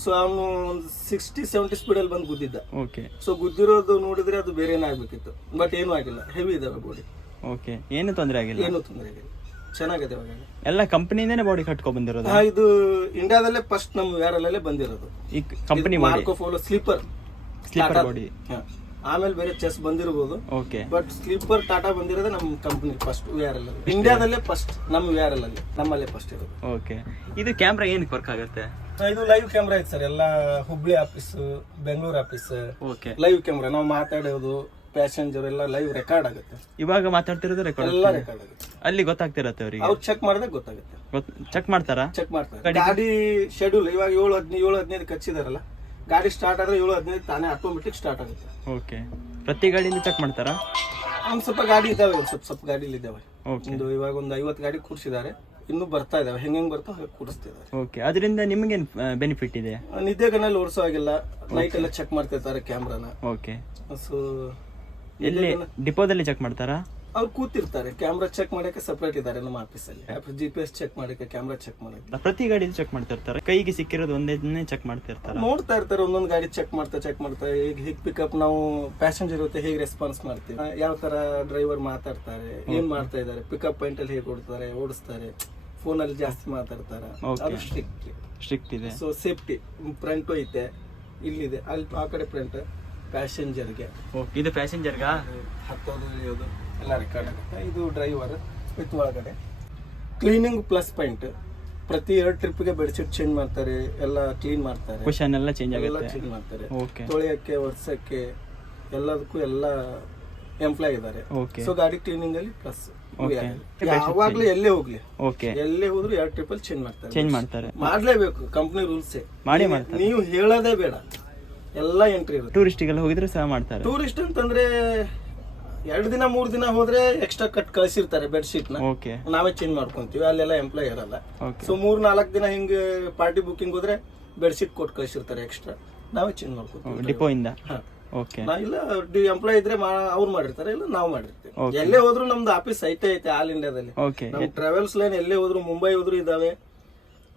ಸೊ ಅವನು ಒಂದು ಸಿಕ್ಸ್ಟಿ ಸೆವೆಂಟಿ ಸ್ಪೀಡಲ್ಲಿ ಬಂದು ಗುದ್ದಿದ್ದ. ಓಕೆ. ಸೊ ಗುದ್ದಿರೋದು ನೋಡಿದ್ರೆ ಅದು ಬೇರೆ ಏನಾಗ್ಬೇಕಿತ್ತು ಬಟ್ ಏನೂ ಆಗಿಲ್ಲ. ಹೆವಿ ಇದಾವೆ ಬೋಡಿ ಓಕೆ. ಏನು ತೊಂದರೆ ಆಗಿಲ್ಲ? ಏನೂ ತೊಂದರೆ ಆಗಿಲ್ಲ. ಚೆನ್ನಾಗಿದೆ ಇವಾಗ. ಎಲ್ಲ ಕಂಪನಿಯಿಂದನೇ ಬಾಡಿ ಕಟ್ಕೊಂಡ್ ಬಂದಿರೋದು? ಇದು ಇಂಡಿಯಾದಲ್ಲೇ ಫಸ್ಟ್ ನಮ್ಮ ವ್ಯಾರಲ್ಲೇ ಬಂದಿರೋದು. ಈ company body Marco Polo sleeper sleeper body ಆಮೇಲೆ ಬೇರೆ ಚೆಸ್ ಬಂದಿರಬಹುದು ಓಕೆ ಬಟ್ ಸ್ಲೀಪರ್ ಟಾಟಾ ಬಂದಿರೋದು ನಮ್ಮ company first V R L ಇಂಡಿಯಾದಲ್ಲೇ first ನಮ್ಮ ವಿ ಎಲ್ ಅಲ್ಲಿ. ನಮ್ಮಲ್ಲೇ ಫಸ್ಟ್ ಇರೋದು. ಓಕೆ ಇದು ಕ್ಯಾಮ್ರಾ ಏನಕ್ಕೆ ವರ್ಕ್ ಆಗುತ್ತೆ? ಇದು ಲೈವ್ ಕ್ಯಾಮ್ರಾ ಐತೆ ಸರ್. ಎಲ್ಲ Hubli office Bengaluru office okay live camera ನಾವು ಮಾತಾಡೋದು ಪ್ಯಾಸೆಂಜರ್ ಎಲ್ಲ ಲೈವ್ ರೆಕಾರ್ಡ್ ಆಗುತ್ತೆ. ಇವಾಗ ಮಾತಾಡ್ತಿರೋದು ರೆಕಾರ್ಡ್ ಎಲ್ಲ ರೆಕಾರ್ಡ್ ಆಗುತ್ತೆ. ಅಲ್ಲಿ ಗೊತ್ತಾಗ್ತಿರತ್ತೆ ಅವರಿಗೆ. ಅವ್ರು ಚೆಕ್ ಮಾಡಿದಾಗ ಗೊತ್ತಾಗುತ್ತೆ. ಚೆಕ್ ಮಾಡ್ತಾರಾ? ಚೆಕ್ ಮಾಡ್ತಾರೆ. ಗಾಡಿ ಶೆಡ್ಯೂಲ್ ಇವಾಗ ಏಳು ಹದಿನೈದು ಏಳು ಹದಿನೈದು ಕಚ್ಚಿದಾರಲ್ಲ ಗಾಡಿ ಸ್ಟಾರ್ಟ್ ಆದ್ರೆ ಏಳು ಹದಿನೈದು ತಾನೇ ಆಟೋಮೆಟಿಕ್ ಸ್ಟಾರ್ಟ್ ಆಗುತ್ತೆ. ಓಕೆ. ಪ್ರತಿ ಗಾಡಿಯಿಂದ ಚೆಕ್ ಮಾಡ್ತಾರಾ? ಒಂದ್ ಸ್ವಲ್ಪ ಗಾಡಿ ಇದಾವೆ ಒಂದ್ ಸ್ವಲ್ಪ ಸ್ವಲ್ಪ ಗಾಡಿಲಿ ಇದಾವೆ. ಓಕೆ. ಒಂದು ಇವಾಗ ಒಂದು ಐವತ್ತು ಗಾಡಿ ಕೂರಿಸಿದ್ದಾರೆ ಇನ್ನು ಬರ್ತಾ ಇದಾವೆ ಹೆಂಗ್ ಹೆಂಗ್ ಬರ್ತಾವ ಹಾಗೆ ಕೂಡಿಸ್ತಿದ್ದಾರೆ ಓಕೆ. ಅದರಿಂದ ನಿಮಗೇನು ಬೆನಿಫಿಟ್ ಇದೆ? ನಿದ್ದೆ ಕಣ್ಣಲ್ಲಿ ಓಡಿಸೋ ಆಗಿಲ್ಲ ನೈಟ್ ಎಲ್ಲ ಚೆಕ್ ಮಾಡ್ತಿರ್ತಾರೆ ಕ್ಯಾಮ್ರಾನ ಓಕೆ. ಸೊ ಎಲ್ಲಿ ಡಿಪೋದಲ್ಲಿ ಚೆಕ್ ಮಾಡ್ತಾರಾ? ಅವ್ರು ಕೂತಿರ್ತಾರೆ ಕ್ಯಾಮ್ರಾ ಚೆಕ್ ಮಾಡಕ್ಕೆ ಸಪ್ರೇಟ್ ಇದ್ದಾರೆ ನಮ್ಮ ಆಫೀಸಲ್ಲಿ ಜಿ ಪಿ ಎಸ್ ಚೆಕ್ ಮಾಡಕ್ಕೆ ಕ್ಯಾಮ್ರಾ ಚೆಕ್ ಮಾಡಕ್ಕೆ ಪ್ರತಿ ಗಾಡಿ ಚೆಕ್ ಮಾಡ್ತಿರ್ತಾರೆ ಕೈಗೆ ಸಿಕ್ಕಿರೋದು ಒಂದೇ ಚೆಕ್ ಮಾಡ್ತಿರ್ತಾರ ನೋಡ್ತಾ ಇರ್ತಾರೆ ಒಂದೊಂದು ಗಾಡಿ ಚೆಕ್ ಮಾಡ್ತಾ ಚೆಕ್ ಮಾಡ್ತಾ. ಈಗ ಹೇಗ್ ಪಿಕಪ್ ನಾವು ಪ್ಯಾಸೆಂಜರ್ ಜೊತೆ ಹೇಗೆ ರೆಸ್ಪಾನ್ಸ್ ಮಾಡ್ತೀವಿ. ಯಾವ ತರ ಡ್ರೈವರ್ ಮಾತಾಡ್ತಾರೆ ಏನ್ ಮಾಡ್ತಾ ಇದ್ದಾರೆ ಪಿಕಪ್ ಪಾಯಿಂಟ್ ಅಲ್ಲಿ ಹೇಗೆ ಓಡ್ತಾರೆ ಓಡಿಸ್ತಾರೆ ಫೋನ್ ಅಲ್ಲಿ ಜಾಸ್ತಿ ಮಾತಾಡ್ತಾರೆ. ಅದು ಸ್ಟ್ರಿಕ್ಟ್ ಸ್ಟ್ರಿಕ್ಟ್ ಇದೆ. ಸೊ ಸೇಫ್ಟಿ ಫ್ರಂಟ್ ಐತೆ ಇಲ್ಲಿದೆ. ಅಲ್ಲಿ ಆ ಕಡೆ ಫ್ರಂಟ್ ಪ್ಯಾಸೆಂಜರ್ಗೆ ಓಕೆ ಇದು ಪ್ಯಾಸೆಂಜರ್ಗಾ ಹತ್ತೋದು ಇಳಿಯೋದು. ಎಲ್ಲ ರೆಕಾರ್ಡ್ ಆಗುತ್ತೆ. ಇದು ಡ್ರೈವರ್ ವಿತ್ ಒಳಗಡೆ. ಕ್ಲೀನಿಂಗ್ ಪ್ಲಸ್ ಪಾಯಿಂಟ್ ಪ್ರತಿ ಎರಡು ಟ್ರಿಪ್ಗೆ ಬೆಡ್ಶೀಟ್ ಚೇಂಜ್ ಮಾಡ್ತಾರೆ ಎಲ್ಲ ಕ್ಲೀನ್ ಮಾಡ್ತಾರೆ. ಕ್ವಶನ್ ಎಲ್ಲ ಚೇಂಜ್ ಎಲ್ಲ ಆಗುತ್ತೆ. ಚೇಂಜ್ ಮಾಡ್ತಾರೆ. ಓಕೆ ತೊಳೆಯಕ್ಕೆ ಒರ್ಸಕ್ಕೆ ಎಲ್ಲದಕ್ಕೂ ಎಲ್ಲ ಎಂಪ್ಲಾಯ್ ಇದ್ದಾರೆ ಓಕೆ ಸೊ ಗಾಡಿ ಕ್ಲೀನಿಂಗ್ ಅಲ್ಲಿ ಪ್ಲಸ್ Okay. ಯಾವಾಗ್ಲೂ ಎಲ್ಲೇ ಹೋಗ್ಲಿ. ಓಕೆ ಎಲ್ಲೇ ಹೋದ್ರು ಎರಡು ಟ್ರಿಪ್ ಅಲ್ಲಿ ಚೇಂಜ್ ಮಾಡ್ತಾರೆ. ಚೇಂಜ್ ಮಾಡ್ತಾರೆ. ಮಾಡ್ಲೇಬೇಕು. ಕಂಪ್ನಿ ರೂಲ್ಸ್ ಮಾಡೇ ಮಾಡ್ತಾರೆ. ನೀವು ಹೇಳೋದೇ ಬೇಡ. ಎಲ್ಲ ಎಂಟ್ರಿ ಇರುತ್ತೆ. ಟೂರಿಸ್ಟಿಗೆಲ್ಲ ಹೋಗಿದ್ರೆ ಸಹ ಮಾಡ್ತಾರೆ. ಟೂರಿಸ್ಟ್ ಅಂತಂದ್ರೆ ಎರಡು ದಿನ ಮೂರ್ ದಿನ ಹೋದ್ರೆ ಎಕ್ಸ್ಟ್ರಾ ಕಟ್ ಕಳಿಸಿರ್ತಾರೆ ಬೆಡ್ಶೀಟ್ನ. ಓಕೆ ನಾವೇ ಚೇಂಜ್ ಮಾಡ್ಕೊಂತೀವಿ ಅಲ್ಲೆಲ್ಲ ಎಂಪ್ಲಾಯ್ ಇರಲ್ಲ. ಓಕೆ ಸೊ ಮೂರ್ ನಾಲ್ಕು ದಿನ ಹಿಂಗೆ ಪಾರ್ಟಿ ಬುಕಿಂಗ್ ಹೋದ್ರೆ ಬೆಡ್ ಶೀಟ್ ಕೊಟ್ಟು ಕಳಿಸಿರ್ತಾರೆ ಎಕ್ಸ್ಟ್ರಾ ನಾವೇ ಚೇಂಜ್ ಮಾಡ್ಕೊತೀವಿ. ಡಿಪೋ ಇಂದ? ಹಾ. ಓಕೆ ನಾ ಇಲ್ಲ ಎಂಪ್ಲಾಯ್ ಇದ್ರೆ ಅವ್ರು ಮಾಡಿರ್ತಾರೆ ಇಲ್ಲ ನಾವು ಮಾಡಿರ್ತೀವಿ. ಎಲ್ಲೇ ಹೋದ್ರು ನಮ್ದು ಆಫೀಸ್ ಐತೆ ಐತೆ ಆಲ್ ಇಂಡಿಯಾದಲ್ಲಿ ಓಕೆ ಟ್ರಾವೆಲ್ಸ್ ಲೈನ್ ಎಲ್ಲೇ ಹೋದ್ರು ಮುಂಬೈ ಹೋದ್ರು ಇದಾವೆ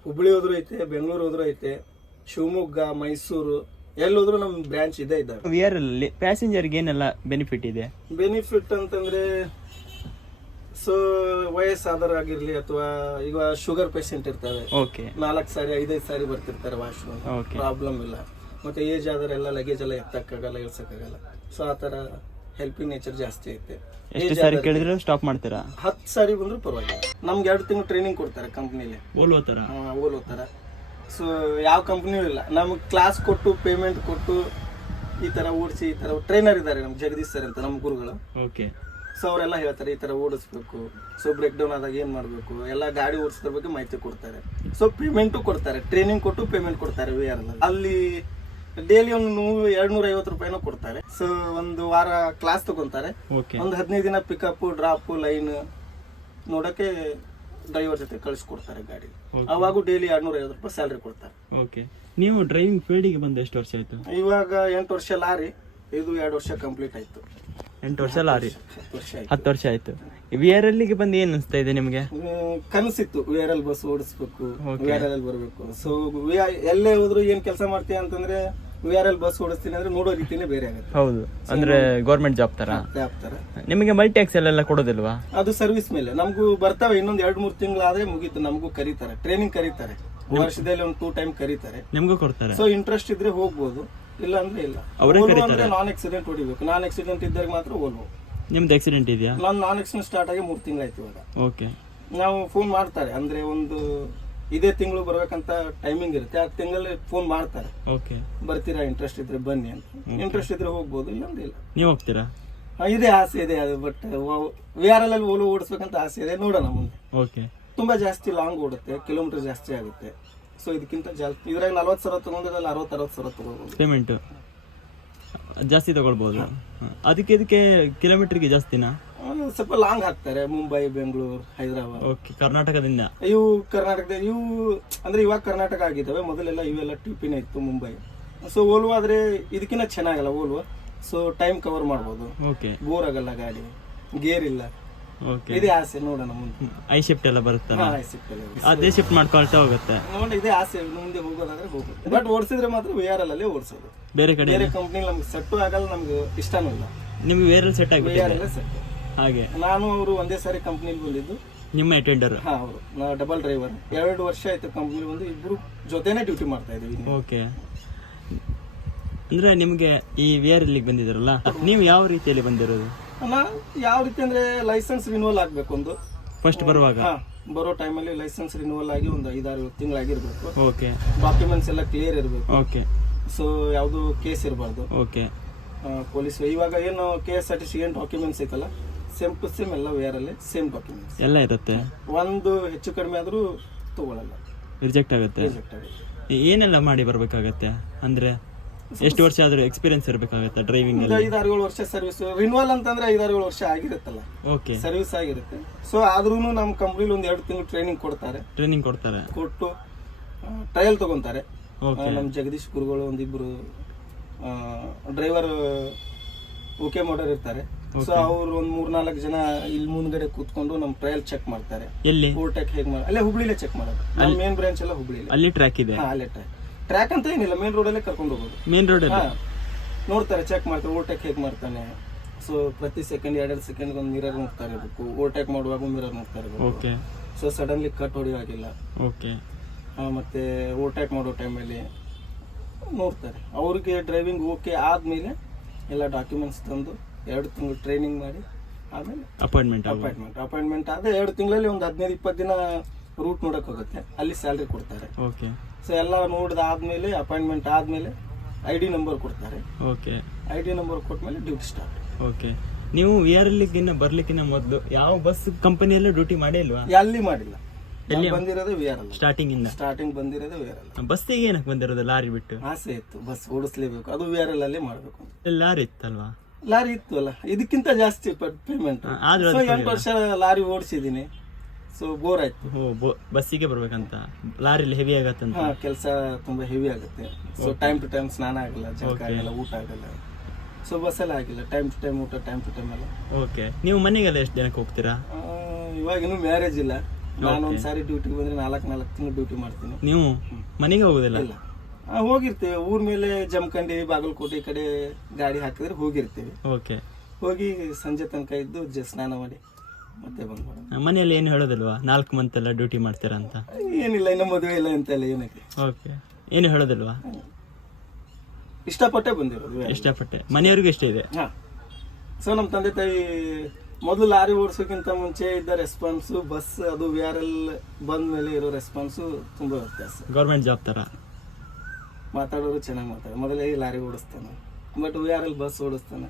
ಹುಬ್ಳಿ ಹೋದ್ರು ಐತೆ ಬೆಂಗಳೂರು ಹೋದ್ರು ಐತೆ ಶಿವಮೊಗ್ಗ ಮೈಸೂರು ಎಲ್ಲಿ ಹೋದ್ರು ನಮ್ ಬ್ರಾಂಚ್ ಇದೆ ಇದ್ದಾವೆ. ವಿ ಆರ್ ಅಲ್ಲಿ ಪ್ಯಾಸೆಂಜರ್ಗೆ ಏನೆಲ್ಲ ಬೆನಿಫಿಟ್ ಇದೆ? ಬೆನಿಫಿಟ್ ಅಂತಂದ್ರೆ ಸೊ ವಯಸ್ಸಾದರಾಗಿರ್ಲಿ ಅಥವಾ ಈಗ ಶುಗರ್ ಪೇಷಂಟ್ ಇರ್ತಾರೆ. ಓಕೆ ನಾಲ್ಕು ಸಾರಿ ಐದೈದು ಸಾರಿ ಬರ್ತಿರ್ತಾರೆ ವಾಶ್ರೂಮ್ ಓಕೆ ಪ್ರಾಬ್ಲಮ್ ಇಲ್ಲ. ಮತ್ತೆ ಏಜ್ ಆದರೆಲ್ಲ ಲಗೇಜ್ ಎಲ್ಲ ಎತ್ತಕ್ಕಾಗಲ್ಲ ಇಳ್ಸಕ್ಕಾಗಲ್ಲ. ಸೊ ಆ ತರ ಹೆಲ್ಪಿಂಗ್ ನೇಚರ್ ಜಾಸ್ತಿ ಐತೆ. ಎಷ್ಟು ಸಾರಿ ಕೇಳಿದ್ರು ಸ್ಟಾಪ್ ಮಾಡ್ತೀರಾ? ಹತ್ತು ಸಾರಿ ಬಂದ್ರು ಪರವಾಗಿಲ್ಲ. ನಮ್ಗೆ ಎರಡು ತಿಂಗಳು ಟ್ರೈನಿಂಗ್ ಕೊಡ್ತಾರೆ ಕಂಪ್ನಿಲಿ ಓಲ್ವೋ ತರ? ಓಲ್ ಸೊ ಯಾವ ಕಂಪ್ನಿಯೂ ಇಲ್ಲ. ನಮಗೆ ಕ್ಲಾಸ್ ಕೊಟ್ಟು ಪೇಮೆಂಟ್ ಕೊಟ್ಟು ಈ ಥರ ಓಡಿಸಿ ಈ ಥರ ಟ್ರೈನರ್ ಇದ್ದಾರೆ ನಮ್ಮ ಜಗದೀಶ್ ಸರ್ ಅಂತ ನಮ್ಮ ಗುರುಗಳು. ಓಕೆ ಸೊ ಅವರೆಲ್ಲ ಹೇಳ್ತಾರೆ ಈ ಥರ ಓಡಿಸ್ಬೇಕು. ಸೊ ಬ್ರೇಕ್ ಡೌನ್ ಆದಾಗ ಏನು ಮಾಡಬೇಕು? ಎಲ್ಲ ಗಾಡಿ ಓಡಿಸೋದ್ರ ಬಗ್ಗೆ ಮಾಹಿತಿ ಕೊಡ್ತಾರೆ. ಸೊ ಪೇಮೆಂಟು ಕೊಡ್ತಾರೆ. ಟ್ರೈನಿಂಗ್ ಕೊಟ್ಟು ಪೇಮೆಂಟ್ ಕೊಡ್ತಾರೆ ವಿ ಆರ್ ಅಲ್ಲಿ ಡೈಲಿ ಒಂದು ನೂರು ಎರಡು ನೂರ ಐವತ್ತು ರೂಪಾಯಿನೂ ಕೊಡ್ತಾರೆ. ಸೊ ಒಂದು ವಾರ ಕ್ಲಾಸ್ ತಗೊಂತಾರೆ. ಒಂದು ಹದಿನೈದು ದಿನ ಪಿಕಪ್ ಡ್ರಾಪ್ ಲೈನ್ ನೋಡಕ್ಕೆ ಡ್ರೈವರ್ ಜೊತೆ ಕಳಿಸ್ಕೊಡ್ತಾರೆ ಗಾಡಿ. ಅವಾಗೂ ಡೈಲಿ ಎರಡ್ನೂರ ಐವತ್ತು ರೂಪಾಯಿ ಸ್ಯಾಲ್ರಿ ಕೊಡ್ತಾರೆ. ಓಕೆ ನೀವು ಡ್ರೈವಿಂಗ್ ಫೀಲ್ಡಿಗೆ ಬಂದು ಎಷ್ಟು ವರ್ಷ ಆಯ್ತು? ಇವಾಗ ಎಂಟು ವರ್ಷ ಲಾರಿ ಇದು ಎರಡು ವರ್ಷ ಕಂಪ್ಲೀಟ್ ಆಯ್ತು. ಎಂಟು ವರ್ಷ ಲಾರಿ? ಹತ್ತು ವರ್ಷ ಆಯ್ತು. ವಿ ಆರ್ ಎಲ್ಲಿಗೆ ಬಂದು ಏನ್ ಅನಿಸ್ತಾ ಇದೆ ನಿಮಗೆ? ಕನಸಿತ್ತು. ವಿ ಆರ್ ಎಲ್ ಬಸ್ ಓಡಿಸ್ಬೇಕು. ವಿ ಆರ್ ಎಲ್ ಬರಬೇಕು. ಸೊ ಎಲ್ಲೇ ಹೋದ್ರು ಏನ್ ಕೆಲಸ ಮಾಡ್ತೀಯ ಅಂತಂದ್ರೆ ವಿ ಆರ್ ಎಲ್ ಬಸ್ ಓಡಿಸ್ತೀನಿ ಅಂದ್ರೆ ನೋಡೋ ರೀತಿನೇ ಬೇರೆ ಆಗುತ್ತೆ. ಹೌದು. ಅಂದ್ರೆ ಗೌರ್ಮೆಂಟ್ ಜಾಬ್ ತರ? ಆಗ್ತಾರೆ ನಿಮಗೆ ಮಲ್ಟಿ ಎಕ್ಸೆಲ್ ಎಲ್ಲ ಕೊಡೋದಿಲ್ವಾ? ಅದು ಸರ್ವಿಸ್ ಮೇಲೆ. ನಮಗೂ ಬರ್ತಾವೆ ಇನ್ನೊಂದು ಎರಡ್ ಮೂರ್ ತಿಂಗಳಾದ್ರೆ ಮುಗೀತು. ನಮಗೂ ಕರೀತಾರೆ. ಟ್ರೈನಿಂಗ್ ಕರೀತಾರೆ. ವರ್ಷದಲ್ಲಿ ಒಂದು ಟೂ ಟೈಮ್ ಕರೀತಾರೆ. ನಿಮಗೂ ಕೊಡ್ತಾರೆ? ಸೊ ಇಂಟ್ರೆಸ್ಟ್ ಇದ್ರೆ ಹೋಗ್ಬೋದು. ಇಲ್ಲ ಅಂದ್ರೆ ಇಲ್ಲ. ಅವರೇ ಕರೀತಾರೆ? ನಾನ್ ಆಕ್ಸಿಡೆಂಟ್ ಹೊಡಿಬೇಕು. ನಾನ್ ಆಕ್ಸಿಡೆಂಟ್ ಇದ್ದಾಗ ಮಾತ್ರ ಓಲ್ವೋ ನಿಮ್ದು ಆಕ್ಸಿಡೆಂಟ್ ಇದೆಯಾ? ನಾನು ನಾನ್ ಆಕ್ಸಿಡೆಂಟ್ ಸ್ಟಾರ್ಟ್ ಆಗಿ ಮೂರು ತಿಂಗಳಾಯ್ತು ಇವಾಗ. ಓಕೆ ನಾವು ಫೋನ್ ಮಾಡ್ತಾರೆ. ಅಂದ್ರೆ ಒಂದು ಇದೇ ತಿಂಗಳು ಬರ್ಬೇಕಂತ ಟೈಮಿಂಗ್ ಇರುತ್ತೆ. ಆ ತಿಂಗಳಲ್ಲಿ ಫೋನ್ ಮಾಡ್ತಾರೆ. ಓಕೆ ಬರ್ತೀರಾ ಇಂಟ್ರೆಸ್ಟ್ ಇದ್ರೆ ಬನ್ನಿ ಅಂತ. ಇಂಟ್ರೆಸ್ಟ್ ಇದ್ರೆ ಹೋಗ್ಬೋದು ಇಲ್ಲ ಇಲ್ಲ. ನೀವು ಹೋಗ್ತೀರಾ? ಹಾ, ಇದೆ ಆಸೆ ಇದೆ ಅದು ಬಟ್ ವಿ ಆರ್ ಎಲ್ ಅಲ್ಲಿ ಓಲು ಓಡಿಸ್ಬೇಕಂತ ಆಸೆ ಇದೆ ನೋಡೋಣ ಮುಂದೆ. ಓಕೆ ತುಂಬಾ ಜಾಸ್ತಿ ಲಾಂಗ್ ಓಡುತ್ತೆ ಕಿಲೋಮೀಟರ್ ಜಾಸ್ತಿ ಆಗುತ್ತೆ. ಸೊ ಇದಕ್ಕಿಂತ ಜಾಸ್ತಿ ಇದ್ರಾಗ ನಲ್ವತ್ತು ಸಾವಿರ ತಗೊಂಡಿದ್ರಲ್ಲಿ ಅರವತ್ತು ಅರವತ್ತು ಸಾವಿರ ತಗೋಬಹುದು ಪೇಮೆಂಟ್ ಜಾಸ್ತಿ ತಗೊಳ್ಬೋದು. ಹ. ಅದಕ್ಕೆ ಇದಕ್ಕೆ ಕಿಲೋಮೀಟರ್ಗೆ ಜಾಸ್ತಿನಾ? ಸ್ವಲ್ಪ ಲಾಂಗ್ ಹಾಕ್ತಾರೆ ಮುಂಬೈ ಬೆಂಗಳೂರು ಹೈದರಾಬಾದ್. ಓಕೆ ಕರ್ನಾಟಕದಿಂದ? ಇವು ಕರ್ನಾಟಕದ ಇವು ಅಂದ್ರೆ ಇವಾಗ ಕರ್ನಾಟಕ ಆಗಿದ್ದಾವೆ ಮೊದಲೆಲ್ಲ ಇವೆಲ್ಲ ಟಿಪಿನೇ ಇತ್ತು ಮುಂಬೈ. ಸೊ ಓಲ್ವ ಆದ್ರೆ ಇದಕ್ಕಿಂತ ಚೆನ್ನಾಗಲ್ಲ ಓಲ್ವ ಸೊ ಟೈಮ್ ಕವರ್ ಮಾಡ್ಬೋದು. ಓಕೆ ಬೋರ್ ಆಗಲ್ಲ ಗಾಡಿ ಗೇರ್ ಇಲ್ಲ ಓಕೆ ಇದೇ ಆಸೆ ನೋಡೋಣ ಮುಂದೆ. ಐ ಶಿಫ್ಟ್ ಎಲ್ಲ ಬರುತ್ತೆ? ಹಾ, ಸಿಕ್ಕಲ್ಲ. ಅದೇ ಶಿಫ್ಟ್ ಮಾಡ್ಕೊಳ್ತಾ ಹೋಗುತ್ತೆ. ನೋಡಿ ಇದೇ ಆಸೆ ಮುಂದೆ ಹೋಗೋದಾದ್ರೆ ಹೋಗೋದು ಬಟ್ ಓಡಿಸಿದ್ರೆ ಮಾತ್ರ ವಿ ಆರ್ ಅಲ್ಲೇ ಓಡಿಸೋದು. ಬೇರೆ ಕಡೆ ಬೇರೆ ಕಂಪ್ನಿ ನಮ್ಗೆ ಸೆಟ್ಟು ಆಗಲ್ಲ ನಮ್ಗೆ ಇಷ್ಟನೂ ಇಲ್ಲ. ನಿಮ್ಗೆ ಬೇರೆ ಸೆಟ್ ವಿ ಆರ್ ಅಲ್ಲೇ ಸೆಟ್ ಹಾಗೆ. ನಾನು ಅವರು ಒಂದೇ ಸಾರಿ ಕಂಪ್ನಿಲಿ ಬಂದಿದ್ದು. ನಿಮ್ಮ ಅಟೆಂಡರ್ ಹಾ ಅವರು. ಡಬಲ್ ಡ್ರೈವರ್ ಎರಡು ವರ್ಷ ಆಯ್ತು ಕಂಪ್ನಿ ಬಂದು ಇಬ್ರು ಜೊತೆನೆ ಡ್ಯೂಟಿ ಮಾಡ್ತಾ ಇದ್ದೀವಿ ಓಕೆ. ಅಂದ್ರೆ ನಿಮಗೆ ಈ ವಿಆರ್ ಇಲ್ಲಿಗೆ ಬಂದಿದ್ರಲ್ಲ ನೀವು ಯಾವ ರೀತಿಯಲ್ಲಿ ಬಂದಿರೋದು? ನಾ ಯಾವ ರೀತಿ ಅಂದ್ರೆ ಲೈಸೆನ್ಸ್ ರಿನ್ಯೂವಲ್ ಆಗ್ಬೇಕು ಒಂದು. ಫಸ್ಟ್ ಬರುವಾಗ? ಬರೋ ಬರೋ ಟೈಮಲ್ಲಿ ಲೈಸೆನ್ಸ್ ರಿನ್ಯೂವಲ್ ಆಗಿ ಒಂದು ಐದಾರು ತಿಂಗಳಾಗಿರ್ಬೇಕು ಓಕೆ. ಡಾಕ್ಯುಮೆಂಟ್ಸ್ ಎಲ್ಲ ಕ್ಲಿಯರ್ ಇರಬೇಕು. ಓಕೆ. ಸೊ ಯಾವುದು ಕೇಸ್ ಇರಬಾರ್ದು. ಓಕೆ. ಪೊಲೀಸ್ ಇವಾಗ ಏನು K S R T C ಏನು ಡಾಕ್ಯುಮೆಂಟ್ಸ್ ಐತಲ್ಲ? ಸೇಮ್ ಟು ಸೇಮ್ ಎಲ್ಲ ವೇರಲ್ಲಿ ಸೇಮ್ ಡಾಕ್ಯುಮೆಂಟ್ಸ್ ಎಲ್ಲ ಇರುತ್ತೆ? ಒಂದು ಹೆಚ್ಚು ಕಡಿಮೆ ಆದರೂ ತಗೊಳ್ಳಲ್ಲ ರಿಜೆಕ್ಟ್ ಆಗುತ್ತೆ? ರಿಜೆಕ್ಟ್ ಆಗುತ್ತೆ. ಏನೆಲ್ಲ ಮಾಡಿ ಬರ್ಬೇಕಾಗತ್ತೆ? ಅಂದ್ರೆ ಎಷ್ಟು ವರ್ಷ ಆದ್ರೂ ಎಕ್ಸ್ಪೀರಿಯನ್ಸ್ ಇರಬೇಕಾಗುತ್ತೆ ಡ್ರೈವಿಂಗ್ ಒಂದು ಅಲ್ಲಿ? ಐದಾರು ಏಳು ವರ್ಷ ಸರ್ವಿಸ್ ರಿನ್ಯೂವಲ್ ಅಂತಂದ್ರೆ ಐದಾರು ಏಳು ವರ್ಷ ಆಗಿರುತ್ತಲ್ಲ. ಓಕೆ ಸರ್ವಿಸ್ ಆಗಿರುತ್ತೆ. ಸೊ ಆದ್ರೂ ನಮ್ಮ ಕಂಪ್ನಿಲಿ ಒಂದು ಎರಡು ತಿಂಗಳು ಟ್ರೈನಿಂಗ್ ಕೊಡ್ತಾರೆ. ಟ್ರೈನಿಂಗ್ ಕೊಡ್ತಾರೆ? ಕೊಟ್ಟು ಟ್ರಯಲ್ ತಗೊಂತಾರೆ. ಓಕೆ ನಮ್ಮ ಜಗದೀಶ್ ಗುರುಗಳು ಒಂದಿಬ್ರು ಡ್ರೈವರ್ ಓಕೆ ಮಾಡೋರು ಇರ್ತಾರೆ. ಸೊ ಅವ್ರು ಒಂದು ಮೂರ್ನಾಲ್ಕು ಜನ ಇಲ್ಲಿ ಮುಂದ್ಗಡೆ ಕೂತ್ಕೊಂಡು ನಮ್ಮ ಟ್ರಯಲ್ ಚೆಕ್ ಮಾಡ್ತಾರೆ. ಎಲ್ಲಿ? ಓಟೆಕ್ ಹೇಗ್ ಮಾಡಿ ಅಲ್ಲೇ ಹುಬ್ಳಿಲೇ ಚೆಕ್ ಮಾಡೋದು. ಮೇನ್ ಬ್ರಾಂಚ್ ಎಲ್ಲ ಹುಬ್ಳಿಲೇ. ಅಲ್ಲಿ ಟ್ರ್ಯಾಕ್ ಇದೆ? ಹಾ ಅಲ್ಲೇ ಟ್ರ್ಯಾಕ್ ಟ್ರ್ಯಾಕ್ ಅಂತ ಏನಿಲ್ಲ ಮೇನ್ ರೋಡಲ್ಲೇ ಕರ್ಕೊಂಡು ಹೋಗೋದು. ಮೇನ್ ರೋಡ್ ನೋಡ್ತಾರೆ ಚೆಕ್ ಮಾಡ್ತಾರೆ ಓಟೆಕ್ ಹೇಗ್ ಮಾಡ್ತಾನೆ. ಸೊ ಪ್ರತಿ ಸೆಕೆಂಡ್ ಎರಡೆರಡು ಸೆಕೆಂಡ್ ಒಂದು ಮಿರರ್ ನೋಡ್ತಾ ಇರಬೇಕು ಓವರ್ಟೇಕ್ ಮಾಡುವಾಗ ಮಿರರ್ ನೋಡ್ತಾ ಇರಬೇಕು ಓಕೆ ಸೊ ಸಡನ್ಲಿ ಕಟ್ ಹೊಡಿಯೋಗಿಲ್ಲ ಓಕೆ ಮತ್ತೆ ಓವರ್ಟೇಕ್ ಮಾಡೋ ಟೈಮಲ್ಲಿ ನೋಡ್ತಾರೆ. ಅವ್ರಿಗೆ ಡ್ರೈವಿಂಗ್ ಓಕೆ ಆದಮೇಲೆ ಎಲ್ಲ ಡಾಕ್ಯುಮೆಂಟ್ಸ್ ತಂದು ಎರಡು ತಿಂಗಳು ಟ್ರೈನಿಂಗ್ ಮಾಡಿ ಆಮೇಲೆ ಅಪಾಯಿಂಟ್ಮೆಂಟ್ ಅಪಾಯಿಂಟ್ಮೆಂಟ್ ಅಪಾಯಿಂಟ್ಮೆಂಟ್ ಆದ ಎರಡು ತಿಂಗಳಲ್ಲಿ ಒಂದು ಹದಿನೈದು ಇಪ್ಪತ್ತು ದಿನ ರೂಟ್ ನೋಡಕ್ ಹೋಗುತ್ತೆ ಅಲ್ಲಿ ಸ್ಯಾಲ್ರಿ ಕೊಡ್ತಾರೆ. ಓಕೆ ಸೊ ಎಲ್ಲ ನೋಡಿದಾದ್ಮೇಲೆ ಅಪಾಯಿಂಟ್ಮೆಂಟ್ ಆದಮೇಲೆ ಐ ಡಿ ನಂಬರ್ ಕೊಡ್ತಾರೆ. ಓಕೆ ಐ ಡಿ ನಂಬರ್ ಕೊಟ್ಮೇಲೆ ಡ್ಯೂಟಿ ಸ್ಟಾರ್ಟ್ ಓಕೆ ನೀವು ವಿ ಆರ್ ಎಲ್ಲಿಗಿನ್ನ ಬರ್ಲಿಕ್ಕಿನ್ನ ಮೊದಲು ಯಾವ ಬಸ್ ಕಂಪನಿಯಲ್ಲೂ ಡ್ಯೂಟಿ ಮಾಡೇ ಇಲ್ವಾ ಅಲ್ಲಿ ಮಾಡಿಲ್ಲ. ನಾನ್ ಬಂದಿರೋದು ಸ್ಟಾರ್ಟಿಂಗ್ ಇಂದ. ಸ್ಟಾರ್ಟಿಂಗ್ ಬಂದಿರೋದೇ ಅಲ್ಲ. ಬಸ್ಸಿಗೆ ಏನಕ್ಕೆ ಬಂದಿರೋದು ಲಾರಿ ಬಿಟ್ಟು? ಆಸೆ ಇತ್ತು ಬಸ್ ಓಡಿಸ್ಲೇಬೇಕು. ಅದು ವಿ ಆರ್ ಎಲ್ ಅಲ್ಲೇ ಮಾಡಬೇಕು ಲಾರಿ ಇತ್ತಲ್ವಾ? ಲಾರಿ ಇತ್ತು ಅಲ್ಲ. ಇದಕ್ಕಿಂತ ಜಾಸ್ತಿ ಪೇಮೆಂಟ್ ಆದ್ರೆ ಸೊ ಎಂಟು ವರ್ಷ ಲಾರಿ ಓಡಿಸಿದೀನಿ ಸೊ ಬೋರ್ ಆಯ್ತು. ಓ ಬಸ್ಸಿಗೆ ಬರ್ಬೇಕಂತ? ಲಾರಿಲಿ ಹೆವಿ ಆಗತ್ತೆ ಹಾ ಕೆಲಸ ತುಂಬಾ ಹೆವಿ ಆಗುತ್ತೆ. ಸೊ ಟೈಮ್ ಟು ಟೈಮ್ ಸ್ನಾನ ಆಗಲ್ಲ ಜಳಕ ಆಗಲ್ಲ ಊಟ ಆಗಲ್ಲ. ಸೊ ಬಸ್ಸಲ್ಲಿ ಆಗಿಲ್ಲ. ಟೈಮ್ ಟು ಟೈಮ್ ಊಟ ಟೈಮ್ ಟು ಟೈಮ್ ಎಲ್ಲ. ಓಕೆ ನೀವು ಮನೆಗೆಲ್ಲ ಎಷ್ಟು ಜನಕ್ಕೆ ಹೋಗ್ತೀರಾ? ಇವಾಗ ಇನ್ನೂ ಮ್ಯಾರೇಜ್ ಇಲ್ಲ. ನಾನು ಒಂದು ಸಾರಿ ಡ್ಯೂಟಿಗೆ ಬಂದ್ರೆ ನಾಲ್ಕು ನಾಲ್ಕು ತಿಂಗಳು ಡ್ಯೂಟಿ ಮಾಡ್ತೀನಿ. ನೀವು ಮನೆಗೆ ಹೋಗೋದಿಲ್ಲ? ಇಲ್ಲ. ಆ, ಹೋಗಿರ್ತೇವೆ. ಊರ್ ಮೇಲೆ ಜಮಖಂಡಿ ಬಾಗಲಕೋಟೆ ಕಡೆ ಗಾಡಿ ಹಾಕಿದ್ರೆ ಹೋಗಿರ್ತೀವಿ. ಓಕೆ. ಹೋಗಿ ಸಂಜೆ ತನಕ ಇದ್ದು ಜ ಸ್ನಾನ ಮಾಡಿ ಮತ್ತೆ ಬಂದ್ಬಿಡೋಣ. ಮನೆಯಲ್ಲಿ ಏನು ಹೇಳೋದಿಲ್ವಾ? ನಾಲ್ಕು ಮಂತ್ ಎಲ್ಲ ಡ್ಯೂಟಿ ಮಾಡ್ತೀರಾ ಅಂತ? ಏನಿಲ್ಲ ಇನ್ನು ಮದುವೆ ಇಲ್ಲ ಅಂತೆಲ್ಲ ಏನಕ್ಕೆ? ಓಕೆ. ಏನು ಹೇಳೋದಿಲ್ವಾ? ಇಷ್ಟಪಟ್ಟೆ ಬಂದಿರೋದು. ಇಷ್ಟಪಟ್ಟೆ. ಮನೆಯವ್ರಿಗೂ ಇಷ್ಟ ಇದೆ? ಹಾ. ಸೊ ನಮ್ಮ ತಂದೆ ತಾಯಿ ಮೊದಲು ಲಾರಿ ಓಡಿಸೋಕ್ಕಿಂತ ಮುಂಚೆ ಇದ್ದ ರೆಸ್ಪಾನ್ಸು ಬಸ್ ಅದು ವಿ ಆರ್ ಎಲ್ ಬಂದ ಮೇಲೆ ಇರೋ ರೆಸ್ಪಾನ್ಸು ತುಂಬ ವ್ಯತ್ಯಾಸ. ಗೌರ್ಮೆಂಟ್ ಜಾಬ್ ತರ? ಮಾತಾಡೋರು ಚೆನ್ನಾಗಿ ಮಾತಾಡೋದು ಮೊದಲೇ lorry ಓಡಿಸ್ತಾನೆ. But V R L bus ಓಡಿಸ್ತಾನೆ.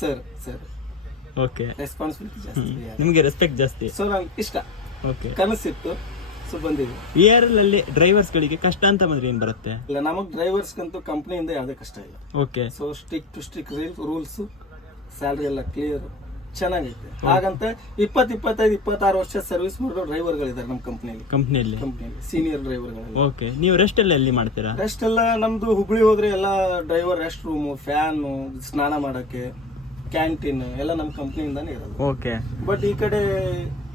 Sir sir okay responsibility ಜಾಸ್ತಿ ನಿಮಗೆ ರೆಸ್ಪೆಕ್ಟ್ ಜಾಸ್ತಿ? ಸೊ ನಂಗೆ ಇಷ್ಟ. ಓಕೆ ಕನಸಿತ್ತು. ಸೊ ಬಂದಿದ್ವಿ ವಿ ಆರ್ ಎಲ್ ಅಲ್ಲಿ ಡ್ರೈವರ್ಸ್ ಗಳಿಗೆ ಕಷ್ಟ ಅಂತ ಬಂದ್ರೆ ಏನು ಬರುತ್ತೆ? ಇಲ್ಲ ನಮಗೆ ಡ್ರೈವರ್ಸ್ಗಂತೂ ಕಂಪ್ನಿಯಿಂದ ಯಾವುದೇ ಕಷ್ಟ ಇಲ್ಲ. Okay so stick to stick rules salary ಎಲ್ಲ ಕ್ಲಿಯರ್ ಚೆನ್ನಾಗೈತೆ. ಹಾಗಂತ ಇಪ್ಪತ್ ಇಪ್ಪತ್ತೈದು ಇಪ್ಪತ್ತಾರು ವರ್ಷ ಸರ್ವಿಸ್ ಮಾಡೋ ಡ್ರೈವರ್ಗಳಿದ್ದಾರೆ ನಮ್ಮ ಕಂಪ್ನಿಯಲ್ಲಿ ಕಂಪ್ನಿಯಲ್ಲಿ ಕಂಪ್ನಿಯಲ್ಲಿ ಸೀನಿಯರ್ ಡ್ರೈವರ್ ಓಕೆ ನೀವು ರೆಸ್ಟ್ ಎಲ್ಲ ಎಲ್ಲಿ ಮಾಡ್ತೀರಾ? ರೆಸ್ಟ್ ಎಲ್ಲ ನಮ್ದು ಹುಬ್ಳಿ ಹೋದ್ರೆ ಎಲ್ಲ ಡ್ರೈವರ್ ರೆಸ್ಟ್ ರೂಮು ಫ್ಯಾನು ಸ್ನಾನ ಮಾಡಕ್ಕೆ ಕ್ಯಾಂಟೀನ್ ಎಲ್ಲ ನಮ್ಮ ಕಂಪ್ನಿಯಿಂದಾನೇ ಇರೋದು. ಓಕೆ ಬಟ್ ಈ ಕಡೆ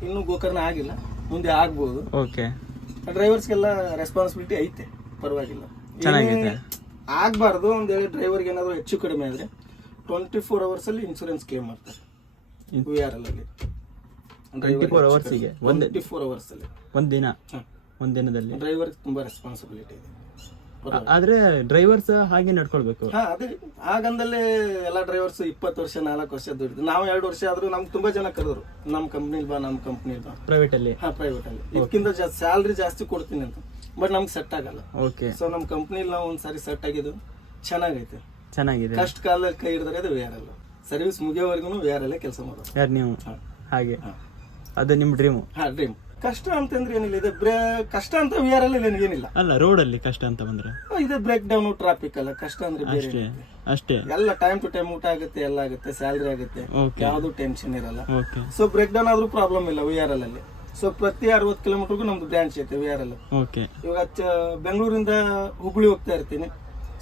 ಇನ್ನು ಗೋಕರ್ಣ ಆಗಿಲ್ಲ. ಮುಂದೆ ಆಗ್ಬೋದು. ಓಕೆ ಡ್ರೈವರ್ಸ್ಗೆಲ್ಲ ರೆಸ್ಪಾನ್ಸಿಬಿಲಿಟಿ ಐತೆ. ಪರವಾಗಿಲ್ಲ. ಚೆನ್ನಾಗಿದೆ. ಆಗ್ಬಾರ್ದು. ಒಂದ್ ಹೇಳಿ ಡ್ರೈವರ್ಗೆ ಏನಾದ್ರು ಹೆಚ್ಚು ಕಡಿಮೆ ಆದ್ರೆ ಟ್ವೆಂಟಿ ಫೋರ್ ಅವರ್ಸ್ ಅಲ್ಲಿ ಇನ್ಸೂರೆನ್ಸ್ ಕ್ಲೇಮ್ ಮಾಡ್ತಾರೆ. ವಿ ಆರ್ ಎಲ್ ಅಲ್ಲಿ. 24 ಫೋರ್ ಅವರ್ಸಿಗೆ ಒಂದೇ- ಟ್ವೆಂಟಿ ಫೋರ್ ಅವರ್ಸಲ್ಲಿ ಒಂದ್ ದಿನ? ಒಂದು ದಿನದಲ್ಲಿ? ಡ್ರೈವರ್ ತುಂಬಾ ರೆಸ್ಪಾನ್ಸಿಬಿಲಿಟಿ ಇದೆ. ಆದ್ರೆ ಡ್ರೈವರ್ಸ್ ಹಾಗೆ ನಡ್ಕೊಳ್ಬೇಕು. ಹಾ ಅದೇ. ಆಗಂದಲ್ಲೇ ಎಲ್ಲ ಡ್ರೈವರ್ಸ್ ಇಪ್ಪತ್ತು ವರ್ಷ ನಾಲ್ಕು ವರ್ಷ ದುಡ್ಡು ನಾವು ಎರಡು ವರ್ಷ ಆದ್ರೂ ನಮ್ಗೆ ತುಂಬಾ ಜನ ಕರೆದ್ರು. ನಮ್ಮ ಕಂಪ್ನಿಲ್ ಬಾ ನಮ್ಮ ಕಂಪ್ನಿಲ್ ಬಾ. ಪ್ರೈವೇಟ್ ಅಲ್ಲಿ? ಹಾ ಪ್ರೈವೇಟ್ ಅಲ್ಲಿ. ಇದಕ್ಕಿಂತ ಜಾಸ್ತಿ ಸ್ಯಾಲ್ರಿ ಜಾಸ್ತಿ ಕೊಡ್ತೀನಿ ಅಂತ. ಬಟ್ ನಮ್ಗೆ ಸೆಟ್ ಆಗಲ್ಲ. ಓಕೆ ಸೊ ನಮ್ಮ ಕಂಪ್ನಿಲ್ ನಾವು ಒಂದ್ಸಾರಿ ಸೆಟ್ ಆಗಿದ್ದು ಚೆನ್ನಾಗೈತೆ. ಚೆನ್ನಾಗಿದೆ. ಕಷ್ಟ ಕಾಲದಲ್ಲಿ ಕೈ ಹಿಡಿದ್ರೆ ಅದು ವೇರಲ್ಲ ಅಲ್ಲ ಸರ್ವಿಸ್ ಮುಗಿಯೋವರೆಗೂ ಯಾರೆಲ್ಲ ಅಲ್ಲೇ ಕೆಲಸ ಮಾಡೋದು. ಯಾರು ನೀವು? ಹಾಗೆ. ಅದೇ ಅದು ನಿಮ್ ಡ್ರೀಮ್ ಹಾ ಡ್ರೀಮ್ ಕಷ್ಟ ಅಂತಂದ್ರೆ ಏನಿಲ್ಲ ಇದೆ ಬ್ರೇ ಕಷ್ಟ ಅಂತ ವಿಆರ್ ಅಲ್ಲಿ ಏನಿಲ್ಲ ಅಲ್ಲ ರೋಡಲ್ಲಿ ಕಷ್ಟ ಅಂತ ಬಂದ್ರೆ? ಇದೆ ಬ್ರೇಕ್ ಡೌನ್ ಟ್ರಾಫಿಕ್ ಅಲ್ಲ. ಕಷ್ಟ ಅಂದ್ರೆ ಬೇರೆ ಅಷ್ಟೇ ಅಷ್ಟೇ. ಎಲ್ಲ ಟೈಮ್ ಟು ಟೈಮ್ ಊಟ ಆಗುತ್ತೆ ಎಲ್ಲ ಆಗುತ್ತೆ ಸ್ಯಾಲ್ರಿ ಆಗುತ್ತೆ. ಯಾವುದು ಟೆನ್ಷನ್ ಇರಲ್ಲ. ಸೊ ಬ್ರೇಕ್ ಡೌನ್ ಆದ್ರೂ ಪ್ರಾಬ್ಲಮ್ ಇಲ್ಲ ವಿಆರ್ ಅಲ್ಲಿ ಸೊ ಪ್ರತಿ ಅರವತ್ತು ಕಿಲೋಮೀಟರ್ಗೂ ನಮ್ದು ಬ್ರಾಂಚ್ ಐತೆ ವಿಆರ್ ಎಲ್ ಓಕೆ ಇವಾಗ ಬೆಂಗಳೂರಿಂದ ಹುಬ್ಳಿ ಹೋಗ್ತಾ ಇರ್ತೀನಿ.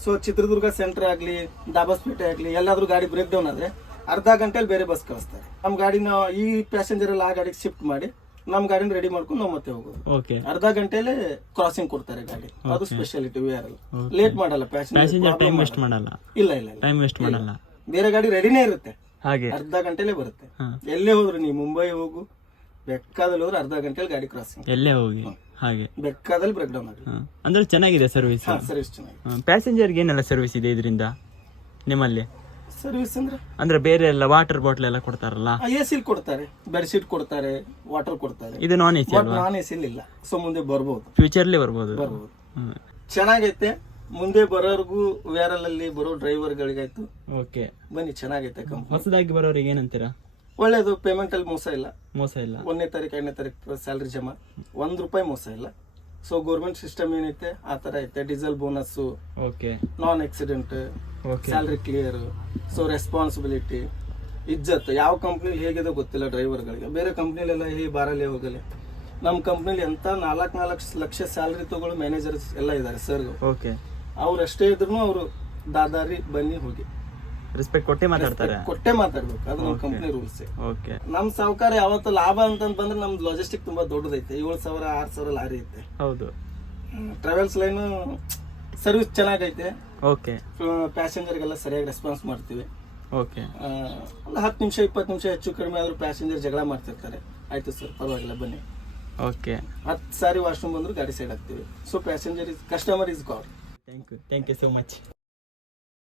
ಸೊ ಚಿತ್ರದುರ್ಗ ಸೆಂಟರ್ ಆಗಲಿ ದಾಬಾಸ್ಪೇಟೆ ಆಗಲಿ ಎಲ್ಲಾದ್ರೂ ಗಾಡಿ ಬ್ರೇಕ್ ಡೌನ್ ಆದರೆ ಅರ್ಧ ಗಂಟೆಯಲ್ಲಿ ಬೇರೆ ಬಸ್ ಕಳಿಸ್ತಾರೆ. ನಮ್ಮ ಗಾಡಿನ ಈ ಪ್ಯಾಸೆಂಜರ್ ಎಲ್ಲ ಆ ಗಾಡಿಗೆ ಶಿಫ್ಟ್ ಮಾಡಿ ನಮ್ಮ ಗಾಡಿನ ರೆಡಿ ಮಾಡ್ಕೊಂಡು ನಾವು ಮತ್ತೆ ಹೋಗೋದು. ಅರ್ಧ ಗಂಟೆಲೆ ಕ್ರಾಸಿಂಗ್ ಕೊಡ್ತಾರೆ ಗಾಡಿ. ಅದು ಸ್ಪೆಷಾಲಿಟಿ ವಿ ಆರ್ ಲೇಟ್ ಮಾಡಲ್ಲ ಪ್ಯಾಸೆಂಜರ್ ಟೈಮ್ ವೇಸ್ಟ್ ಮಾಡಲ್ಲ. ಇಲ್ಲ ಇಲ್ಲ ಟೈಮ್ ವೇಸ್ಟ್ ಮಾಡಲ್ಲ. ಬೇರೆ ಗಾಡಿ ರೆಡಿನೇ ಇರುತ್ತೆ. ಹಾಗೆ. ಅರ್ಧ ಗಂಟೆಲೆ ಬರುತ್ತೆ. ಎಲ್ಲೇ ಹೋದ್ರು ನೀವು ಮುಂಬೈ ಹೋಗು ಬೆಕ್ಕಾದಲ್ಲಿ ಹೋದ್ರೆ ಅರ್ಧ ಗಂಟೆಲಿ ಗಾಡಿ ಕ್ರಾಸಿಂಗ್ ಎಲ್ಲೇ ಹೋಗಿ. ಹಾಗೆ. ಬೆಕ್ಕಾದಲ್ಲಿ ಬ್ರೇಕ್ ಡೌನ್ ಆಗಿದೆ ಅಂದ್ರೆ ಚೆನ್ನಾಗಿದೆ ಸರ್ವಿಸ್ ಹಾ ಸರ್ವಿಸ್ ಪ್ಯಾಸೆಂಜರ್ ಪ್ಯಾಸೆಂಜರ್ಗೆ ಏನೆಲ್ಲ ಸರ್ವಿಸ್ ಇದೆ ಇದರಿಂದ? ನಿಮ್ಮಲ್ಲಿ? ಸರ್ವಿಸ್ ಅಂದ್ರೆ? ಅಂದ್ರೆ ಬೇರೆ ಎಲ್ಲ ವಾಟರ್ ಬಾಟ್ಲ್ ಎಲ್ಲ ಕೊಡ್ತಾರಲ್ಲ? ಎ ಸಿಲ್ ಕೊಡ್ತಾರೆ. ಬೆಡ್ಶೀಟ್ ಕೊಡ್ತಾರೆ ವಾಟರ್ ಕೊಡ್ತಾರೆ. ಇದು non A C non A ಸಿಲ್ ಇಲ್ಲ ಸೊ ಮುಂದೆ ಬರ್ಬೋದು. ಫ್ಯೂಚರ್ಲಿ ಬರ್ಬೋದು. ಬರ್ಬೋದು. ಚೆನ್ನಾಗೈತೆ. ಮುಂದೆ ಬರೋರ್ಗೂ ವೇರಲ್ ಅಲ್ಲಿ ಬರೋ ಡ್ರೈವರ್ಗಳಿಗಾಯ್ತು ಓಕೆ ಬನ್ನಿ ಚೆನ್ನಾಗೈತೆ ಕಂಪ್ನಿ ಹೊಸದಾಗಿ ಬರೋರಿಗೆ ಏನಂತೀರಾ? ಒಳ್ಳೇದು ಪೇಮೆಂಟ್ ಅಲ್ಲಿ ಮೋಸ ಇಲ್ಲ. ಮೋಸ ಇಲ್ಲ. ಒಂದನೇ ತಾರೀಕು ಎರಡನೇ ತಾರೀಕು ಸ್ಯಾಲ್ರಿ ಜಮಾ. ಒಂದ್ ರೂಪಾಯಿ ಮೋಸ ಇಲ್ಲ. ಸೊ ಗೌರ್ಮೆಂಟ್ ಸಿಸ್ಟಮ್ ಏನೈತೆ ಆ ತರ ಐತೆ. Diesel bonus okay non accident salary clear so responsibility ಇಜ್ಜತ್. ಯಾವ ಕಂಪ್ನಿ ಹೇಗಿದೆ ಗೊತ್ತಿಲ್ಲ ಡ್ರೈವರ್ಗಳಿಗೆ ಬೇರೆ ಕಂಪ್ನಿಲೆಲ್ಲ ಹೇ ಬಾರಲ್ಲಿ ಹೋಗಲಿ. ನಮ್ಮ ಕಂಪ್ನಿಲಿ ಎಂತ ನಾಲ್ಕು ನಾಲ್ಕು ಲಕ್ಷ ಸ್ಯಾಲ್ರಿ ತಗೊಳ್ಳೋ ಮ್ಯಾನೇಜರ್ಸ್ ಎಲ್ಲ ಇದ್ದಾರೆ ಸರ್ ಓಕೆ ಅವ್ರು ಅಷ್ಟೇ ಇದ್ರು ಅವರು ದಾದಾರಿ ಬನ್ನಿ ಹೋಗಿ. ರೆಸ್ಪೆಕ್ಟ್ ಕೊಟ್ಟೆ ಮಾತಾಡ್ತಾರೆ. ಕೊಟ್ಟೆ ಮಾತಾಡ್ಬೇಕು. ಅದು ನಮ್ಮ ಕಂಪ್ನಿ ರೂಲ್ಸ್ ಓಕೆ ನಮ್ಮ ಸಾವುಕಾರ ಯಾವತ್ತು ಲಾಭ ಅಂತ ಬಂದ್ರೆ ನಮ್ದು ಲಾಜಿಸ್ಟಿಕ್ ತುಂಬಾ ದೊಡ್ಡದೈತೆ. ಏಳು ಸಾವಿರ ಆರು ಸಾವಿರ ಲಾರಿ ಐತೆ. ಹೌದು. ಟ್ರಾವೆಲ್ಸ್ ಲೈನ್ ಸರ್ವಿಸ್ ಚೆನ್ನಾಗೈತೆ. ಓಕೆ ಪ್ಯಾಸೆಂಜರ್ಗೆಲ್ಲ ಸರಿಯಾಗಿ ರೆಸ್ಪಾನ್ಸ್ ಮಾಡ್ತೀವಿ. ಓಕೆ ಒಂದು ಹತ್ತು ನಿಮಿಷ ಇಪ್ಪತ್ತು ನಿಮಿಷ ಹೆಚ್ಚು ಕಡಿಮೆ ಆದರೂ ಪ್ಯಾಸೆಂಜರ್ ಜಗಳ ಮಾಡ್ತಿರ್ತಾರೆ. ಆಯ್ತು ಸರ್ ಪರವಾಗಿಲ್ಲ ಬನ್ನಿ. ಓಕೆ ಹತ್ತು ಸಾರಿ ವಾಶ್ರೂಮ್ ಬಂದ್ರು ಗಾಡಿ ಸೈಡ್ ಹಾಕ್ತೀವಿ. So passenger is customer is god thank you thank you so much